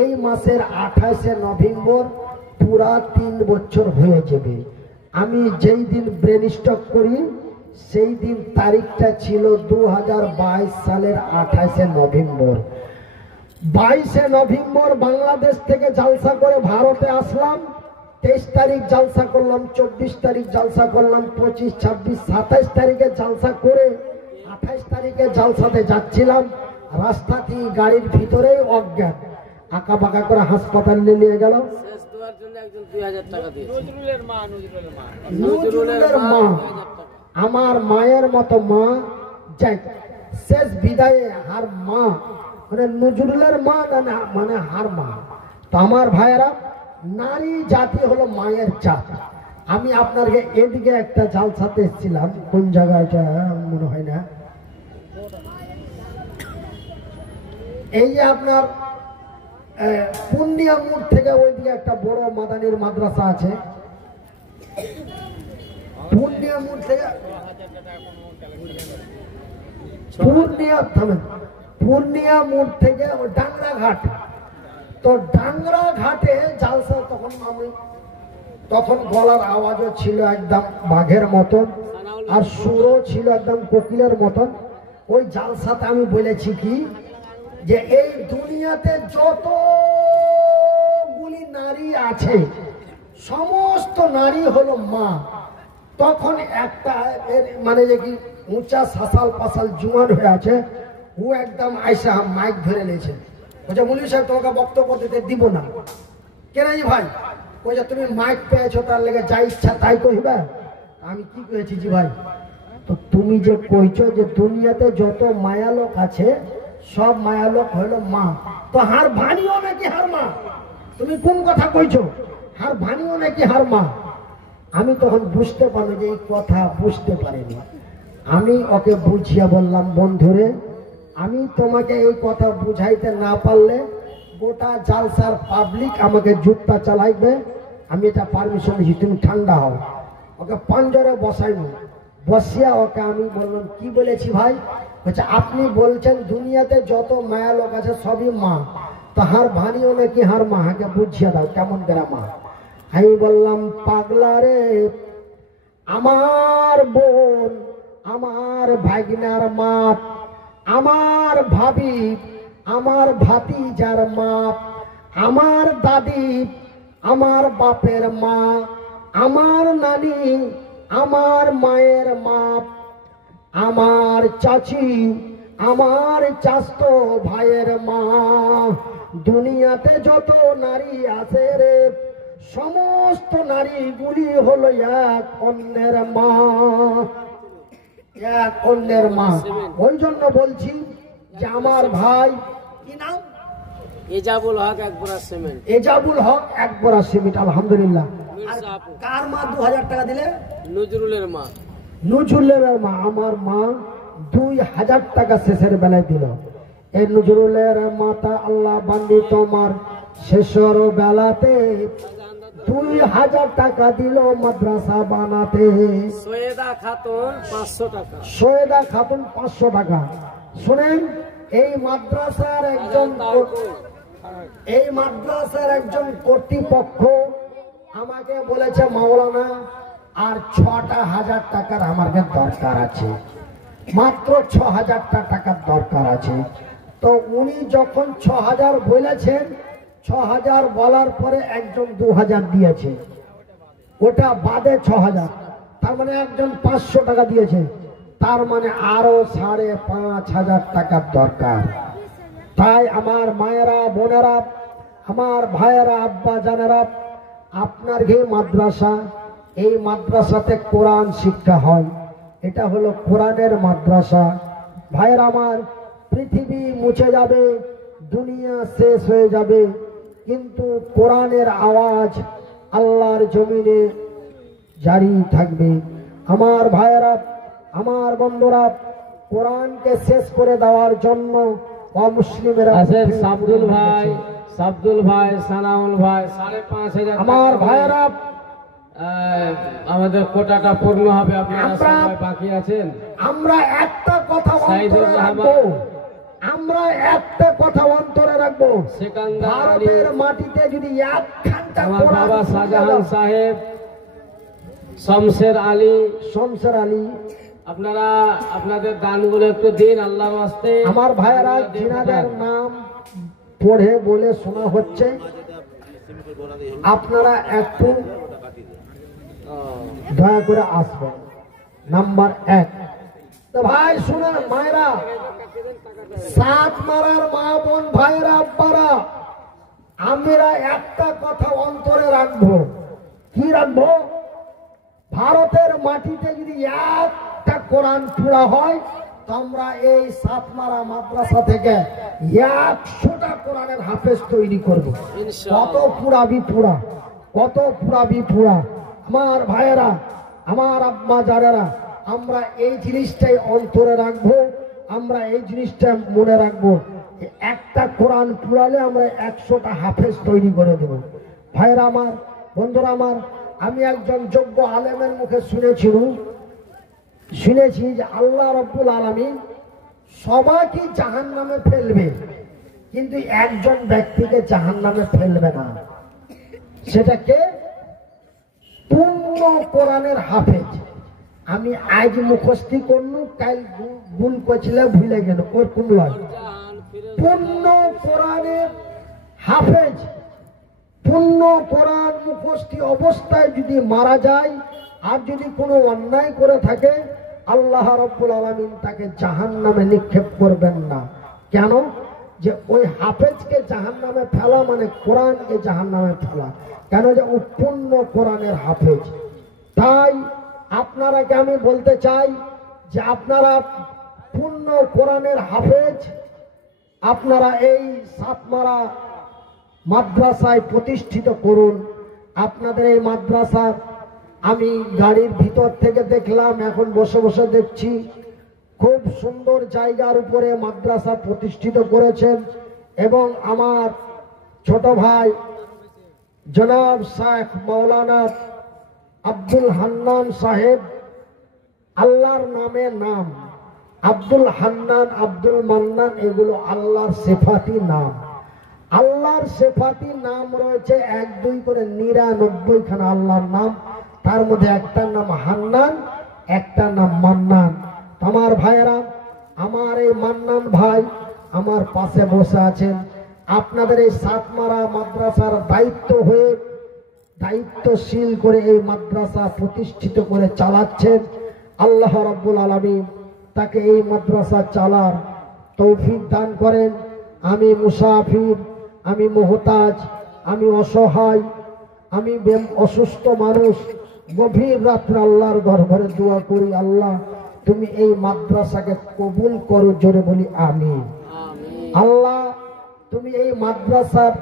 এই মাসের 28শে নভেম্বর পুরা 3 বছর হয়ে যাবে। আমি যেই দিন ব্রেন স্ট্রোক করি সেই দিন তারিখটা ছিল 2022 সালের 28শে নভেম্বর। 22শে নভেম্বর বাংলাদেশ থেকে জালসা করে ভারতে আসলাম। 23 তারিখ জালসা করলাম, 24 তারিখ জালসা করলাম, 25, 26, 27 তারিখে জালসা করে 28 তারিখে জালসাতে যাচ্ছিলাম। রাস্তাতে গাড়ির ভিতরেই অজ্ঞান, আঁকা বাঁকা করে হাসপাতালে নিয়ে গেল। শেষ দেওয়ার জন্য একজন 2000 টাকা দিয়েছে। নজরুলের মা, আমার মায়ের মতো মা, যাই শেষ বিদায়ে হার মা, মানে নজরুলের মা না, মানে হার মা। তো আমার ভাইয়েরা, নারী জাতি হলো মায়ের জাত। আমি আপনাকে এদিকে একটা জালসাতে এসেছিলাম, কোন জায়গাটা মনে হয় না, এই যে আপনার পূর্ণিয়া মোড় থেকে ওইদিকে একটা বড় মাদানির মাদ্রাসা আছে। পূর্ণিয়া মোড় থেকে পূর্ণিয়া মোড় থেকে ডাংরা ঘাট। তো ডাংরা ঘাটে জালসা, তখন গলার আওয়াজও ছিল একদম বাঘের মতন, আর সুরও ছিল একদম কোকিলের মতন। ওই জালসাতে আমি বলেছি কি, যে এই দুনিয়াতে যতগুলি নারী আছে সমস্ত নারী হলো মা। তখন একটা মানে যে কি উঁচা সাসাল পাসাল জুয়ান হয়ে আছে, ও একদম আইসা মাইক ধরে নিয়েছে, বলছে মুলি সাহেব তোমাকে বক্তব্য দিতে দিব না। কেন ভাই? বলছে তুমি মাইক পেয়েছো, তার লেগে যা ইচ্ছা তাই কইবা। আমি কি কয়েছি জি ভাই, তো তুমি যে কইছো যে দুনিয়াতে যত মায়ালোক আছে সব মায়ালোক হলো মা, তো হার ভানিও নাকি হার মা? তুমি কোন কথা কইছো? হার ভানিও নাকি হার মা? আমি তখন বুঝতে পারলাম যে এই কথা বুঝতে পারিনি। আমি ওকে বুঝিয়ে বললাম, বন্ধুরে আমি তোমাকে এই কথা বুঝাইতে না পারলে গোটা জালসার পাবলিক আমাকে জুতা চালাইবে, আমি এটা পারমিশন দিচ্ছি, তুমি ঠান্ডা হও। ওকে পাঞ্জরে বসাইবো, বসিয়া ওকে আমি বললাম কি বলেছি ভাই? বলছে আপনি বলছেন দুনিয়াতে যত মায়া লোক আছে সবই মা, তাহার ভানিও নাকি হার মা, হাকে বুঝিয়ে দাও কেমন করে মা। আমি বললাম পাগলা রে, আমার বোন, আমার ভাগিনার মা, আমার ভাবি, আমার ভাতিজার মা, আমার দাদি, আমার বাপের মা, আমার নানি, আমার মায়ের মা, আমার চাচি, আমার চাচতো ভাইয়ের মা, দুনিয়াতে যত নারী আছে রে, সমস্ত নারীগুলি হলো এক অন্যের মা, এক অন্যের মা। ওই জন্য বলছি যে আমার ভাই কি নাম? এজাবুল হক একবোরা সিমেন্ট। এজাবুল হক এক বড়া সিমেন্ট, আলহামদুলিল্লাহ। মির্জা আপু। কার মা 2000 টাকা দিলে? নজরুলের মা। নজরুলের মা, আমার মা 2000 টাকা শেষের বেলায় দিল। এই নজরুলের মাতা আল্লাহ বান্দি তোমার শেষের বেলাতে 2000 টাকা দিল মাদ্রাসা বানাতে। সৈয়দা খাতুন 500 টাকা। সৈয়দা খাতুন 500 টাকা। শুনেন, এই মাদ্রাসার একজন কর্তৃপক্ষ আমাকে বলেছে মাওলানা আর 6,000 টাকার আমাকে দরকার আছে, মাত্র 6,000 টাকার দরকার আছে। তো উনি যখন 6,000 বলেছেন, 6,000 বলার পরে একজন 2,000 দিয়েছে, ওটা বাদে 6,000, তার মানে একজন 500 টাকা দিয়েছে, তার মানে আরো 5,500 টাকার দরকার। তাই আমার মায়েরা, বোনেরা, আমার ভাইয়েরা, আব্বা জানেরা, আপনার যে মাদ্রাসা, এই মাদ্রাসাতে কোরআন শিক্ষা হয়, এটা হলো কোরআনের মাদ্রাসা। ভাইয়েরা আমার, পৃথিবী মুছে যাবে, দুনিয়া শেষ হয়ে যাবে, কিন্তু কোরআনের আওয়াজ আল্লাহর জমিনে জারি থাকবে। আমার ভাইয়েরা, আমার বন্ধুরা, কোরআনকে শেষ করে দেওয়ার জন্য অমুসলিমেরা আছেন সাবদুল ভাই, সাবদুল ভাই, সানাউল ভাই, 5,500 আমার ভাইয়েরা, আমাদের কোটাটা পূর্ণ হবে, আপনারা সবাই বাকি আছেন। আমরা একটা কথা সাইদুর অন্তরে রহমান, রাখবো, আমরা একটা কথা অন্তরে রাখবো, সেকান্দার আলী, ভারতের মাটিতে যদি একখানটা আমার কোরআন বাবা খুলে শাহজাহান দাও, সাহেব, শমশের আলী, শমশের আলী, আপনারা আপনাদের দানগুলো একটু দিন আল্লাহর ওয়াস্তে। আমার ভাইয়েরা, জিনাদের নাম পড়ে বলে শোনা হচ্ছে, আপনারা একটু দয়া করে আসবেন। নাম্বার 1, তো ভাই শুনেন মায়েরা, 7 মারার মা বোন ভাইয়েরা, আব্বারা, আমরা একটা কথা অন্তরে রাখবো। কি রাখবো? ভারতের মাটিতে যদি একটা কোরআন পড়া হয়, তোমরা এই 7 মারা মাদ্রাসা থেকে 100টা কোরআনের হাফেজ তৈরি করবো। কত পুরাবি পুরা, কত পুরাবি পুরা। আমার ভাইয়েরা, আমার আব্বা যারা, আমরা এই জিনিসটাই অন্তরে রাখবো, আমরা এই জিনিসটা মনে রাখবো। একটা কোরআন পুরালে আমরা 100টা হাফেজ তৈরি করে দেব। ভাইয়েরা আমার, বন্ধুরা আমার, আমি একজন যোগ্য আলেমের মুখে শুনেছি যে আল্লাহ রাব্বুল আলামিন সবাইকে জাহান্নামে ফেলবে, কিন্তু একজন ব্যক্তিকে জাহান্নামে ফেলবে না। সেটাকে পূর্ণ কোরআনের হাফেজ। আমি আজ মুখস্থি করলু, কাল ভুল করছিলে ভুলে গেল, ওর কুমলায় পূর্ণ কোরআনের হাফেজ, পূর্ণ কোরআন মুখস্থি অবস্থায় যদি মারা যায় আর যদি কোনো অন্যায় করে থাকে, আল্লাহ রাব্বুল আলামিন তাকে জাহান্নামে নিক্ষেপ করবেন না। কেন? যে ওই হাফেজকে জাহান্নামে ফেলা মানে কোরআনকে জাহান্নামে ফেলা। কেন? যে ও পূর্ণ কোরআনের হাফেজ। তাই আপনারাকে আমি বলতে চাই যে আপনারা পূর্ণ কোরআনের হাফেজ, আপনারা এই 7 মারা মাদ্রাসায় প্রতিষ্ঠিত করুন। আপনাদের এই মাদ্রাসা আমি গাড়ির ভিতর থেকে দেখলাম, এখন বসে বসে দেখছি, খুব সুন্দর জায়গার উপরে মাদ্রাসা প্রতিষ্ঠিত করেছেন। এবং আমার ছোট ভাই জনাব শেখ মৌলানা আব্দুল হান্নান সাহেব, আল্লাহর নামে নাম আব্দুল হান্নান, আব্দুল মান্নান, এগুলো আল্লাহর সিফাতি নাম। আল্লাহর সিফাতি নাম রয়েছে 1 2 করে 99 খানা আল্লাহর নাম, তার মধ্যে একটা নাম হান্নান, একটা নাম মান্নান। আমার ভাইয়েরা, আমার এই মান্নান ভাই আমার পাশে বসে আছেন। আপনাদের এই সাতমারা মাদ্রাসার দায়িত্বশীল করে এই মাদ্রাসা প্রতিষ্ঠিত করে চালাচ্ছেন। আল্লাহ রাব্বুল আলামিন তাকে এই মাদ্রাসা চালার তৌফিক দান করেন। আমি মুসাফির, আমি মুহতাজ, আমি অসহায়, আমি অসুস্থ মানুষ, গভীর রাত্রে আল্লাহর দরবারে দোয়া করি, আল্লাহ তুমি এই মাদ্রাসাকে কবুল করো, জোরে বলি আমিন। আল্লাহ তুমি এই মাদ্রাসার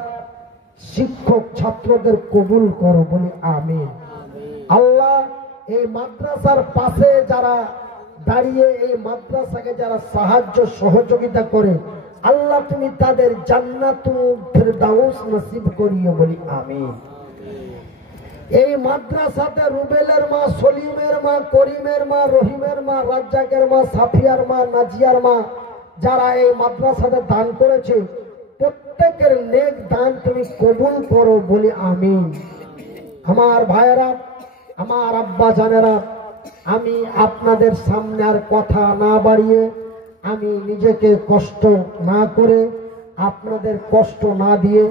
শিক্ষক ছাত্রদের কবুল করো, বলি আমিন। আল্লাহ এই মাদ্রাসার পাশে যারা দাঁড়িয়ে এই মাদ্রাসাকে যারা সাহায্য সহযোগিতা করে, আল্লাহ তুমি তাদের জান্নাতুল ফেরদাউস নসিব করিও, বলি আমিন। এই মাদ্রাসাতে রুবেলের মা, সলিমের মা, করিমের মা, রহিমের মা, রাজ্জাকের মা, সাফিয়ার মা, নাজিয়ার মা যারা এই মাদ্রাসাতে দান করেছে, প্রত্যেকের নেক দান তুমি কবুল করো, বলি আমিন। আমার ভাইয়েরা, আমার আব্বা জানেরা, আমি আপনাদের সামনে আর কথা না বাড়িয়ে, আমি নিজেকে কষ্ট না করে, আপনাদের কষ্ট না দিয়ে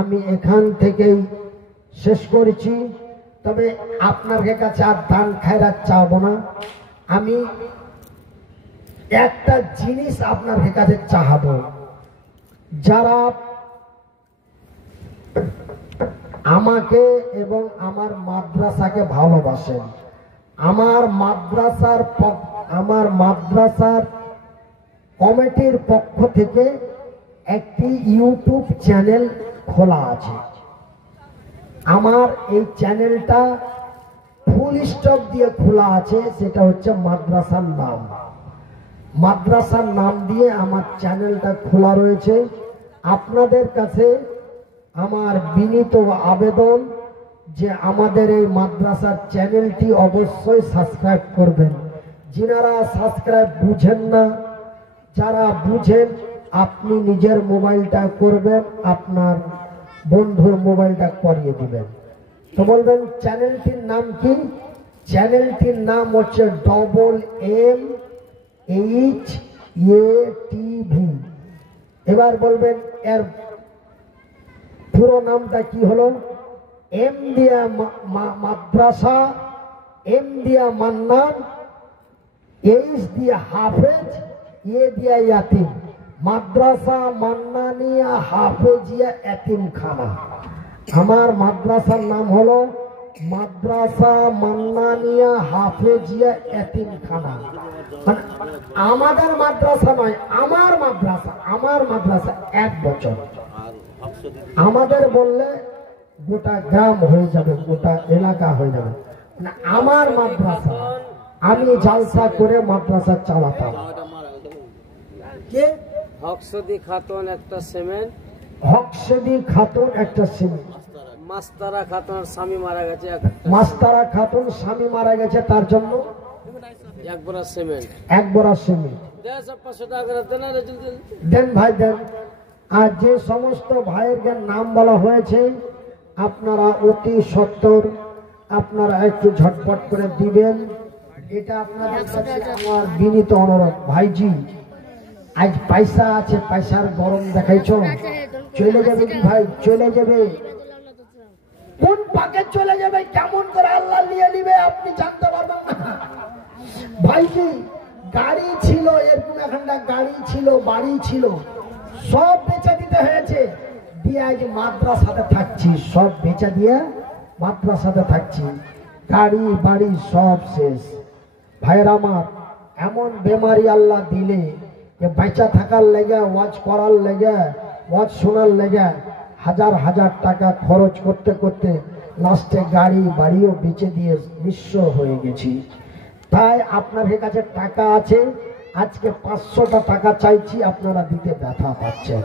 আমি এখান থেকেই শেষ করেছি। তবে আপনার কাছে আর দান খায়রাত চাবো না। আমি একটা জিনিস আপনার কাছে চাহাবো, যারা আমাকে এবং আমার মাদ্রাসাকে ভালোবাসেন, আমার মাদ্রাসার কমিটির পক্ষ থেকে একটি ইউটিউব চ্যানেল খোলা আছে। আমার এই চ্যানেলটা ফুল স্টপ দিয়ে খোলা আছে, সেটা হচ্ছে মাদ্রাসার নাম। মাদ্রাসার নাম দিয়ে আমার চ্যানেলটা খোলা রয়েছে। আপনাদের কাছে আমার বিনীত আবেদন যে আমাদের এই মাদ্রাসার চ্যানেলটি অবশ্যই সাবস্ক্রাইব করবেন। যিনারা সাবস্ক্রাইব বুঝেন না, যারা বুঝেন আপনি নিজের মোবাইলটা করবেন, আপনার বন্ধুর মোবাইলটা করিয়ে দিবেন। তো বলবেন চ্যানেলটির নাম কি? চ্যানেলটির নাম হচ্ছে MMHATV। এবার বলবেন এর পুরো নামটা কি হলো? এম দিয়া মাদ্রাসা, এম দিয়া মান্নান, এইচ দিয়া হাফেজ, এ দিয়া ইয়াতিম, মাদ্রাসা মান্নানিয়া হাফেজিয়া এতিমখানা। আমার মাদ্রাসার নাম হলো মাদ্রাসা মান্নানিয়া হাফেজিয়া এতিমখানা। মানে আমাদের মাদ্রাসা নয়, আমার মাদ্রাসা 1 বছর। আমাদের বললে গোটা গ্রাম হয়ে যাবে, গোটা এলাকা হয়ে যাবে। না, আমার মাদ্রাসা, আমি জালসা করে মাদ্রাসা চালাতাম। কে? হকসদি খাতুন একটা সিমেন্ট, হকসদি খাতুন একটা সিমেন্ট। মাস্তারা খাতুন স্বামী মারা গেছে, মাস্তারা খাতুন স্বামী মারা গেছে, তার জন্য 1 বড়া সিমেন্ট, 1 বড়া সিমেন্ট। 500 টাকা করে দেন, দেন ভাই দেন। আর যে সমস্ত ভাইয়ের নাম বলা হয়েছে, আপনারা অতি সত্বর আপনারা একটু ঝটপট করে দিবেন। এটা আপনাদের কাছে আমার বিনীত অনুরোধ। ভাইজি, আজ পয়সা আছে, পয়সার গরম দেখাইছো, চলে যাবে কি ভাই? চলে যাবে। কোন পাকে চলে যাবে, কেমন করে আল্লাহ নিয়ে নিবে আপনি জানতে পারবেন না। ভাইজি, গাড়ি ছিল, এরকম এখানটা গাড়ি ছিল, বাড়ি ছিল, সব বেচে দিতে হয়েছে। দিয়ে আজ মাদ্রাসাতে থাকছি, সব বেচে দিয়ে মাদ্রাসাতে থাকছি, গাড়ি বাড়ি সব শেষ। ভাইয়ের আমার, এমন বেমারি আল্লাহ দিলে যে বেঁচা থাকার লেগে, ওয়াজ করার লেগে, ওয়াজ শোনার লেগে হাজার হাজার টাকা খরচ করতে করতে লাস্টে গাড়ি বাড়িও বেচে দিয়ে নিঃস্ব হয়ে গেছি। তাই আপনার কাছে টাকা আছে, আজকে 500টা টাকা চাইছি, আপনারা দিতে ব্যথা পাচ্ছেন।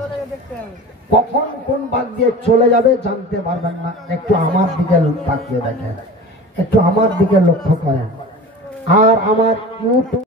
কখন কোন ভাগ দিয়ে চলে যাবে জানতে পারবেন না। একটু আমার দিকে তাকিয়ে দেখেন, একটু আমার দিকে লক্ষ্য করেন। আর আমার ইউটিউব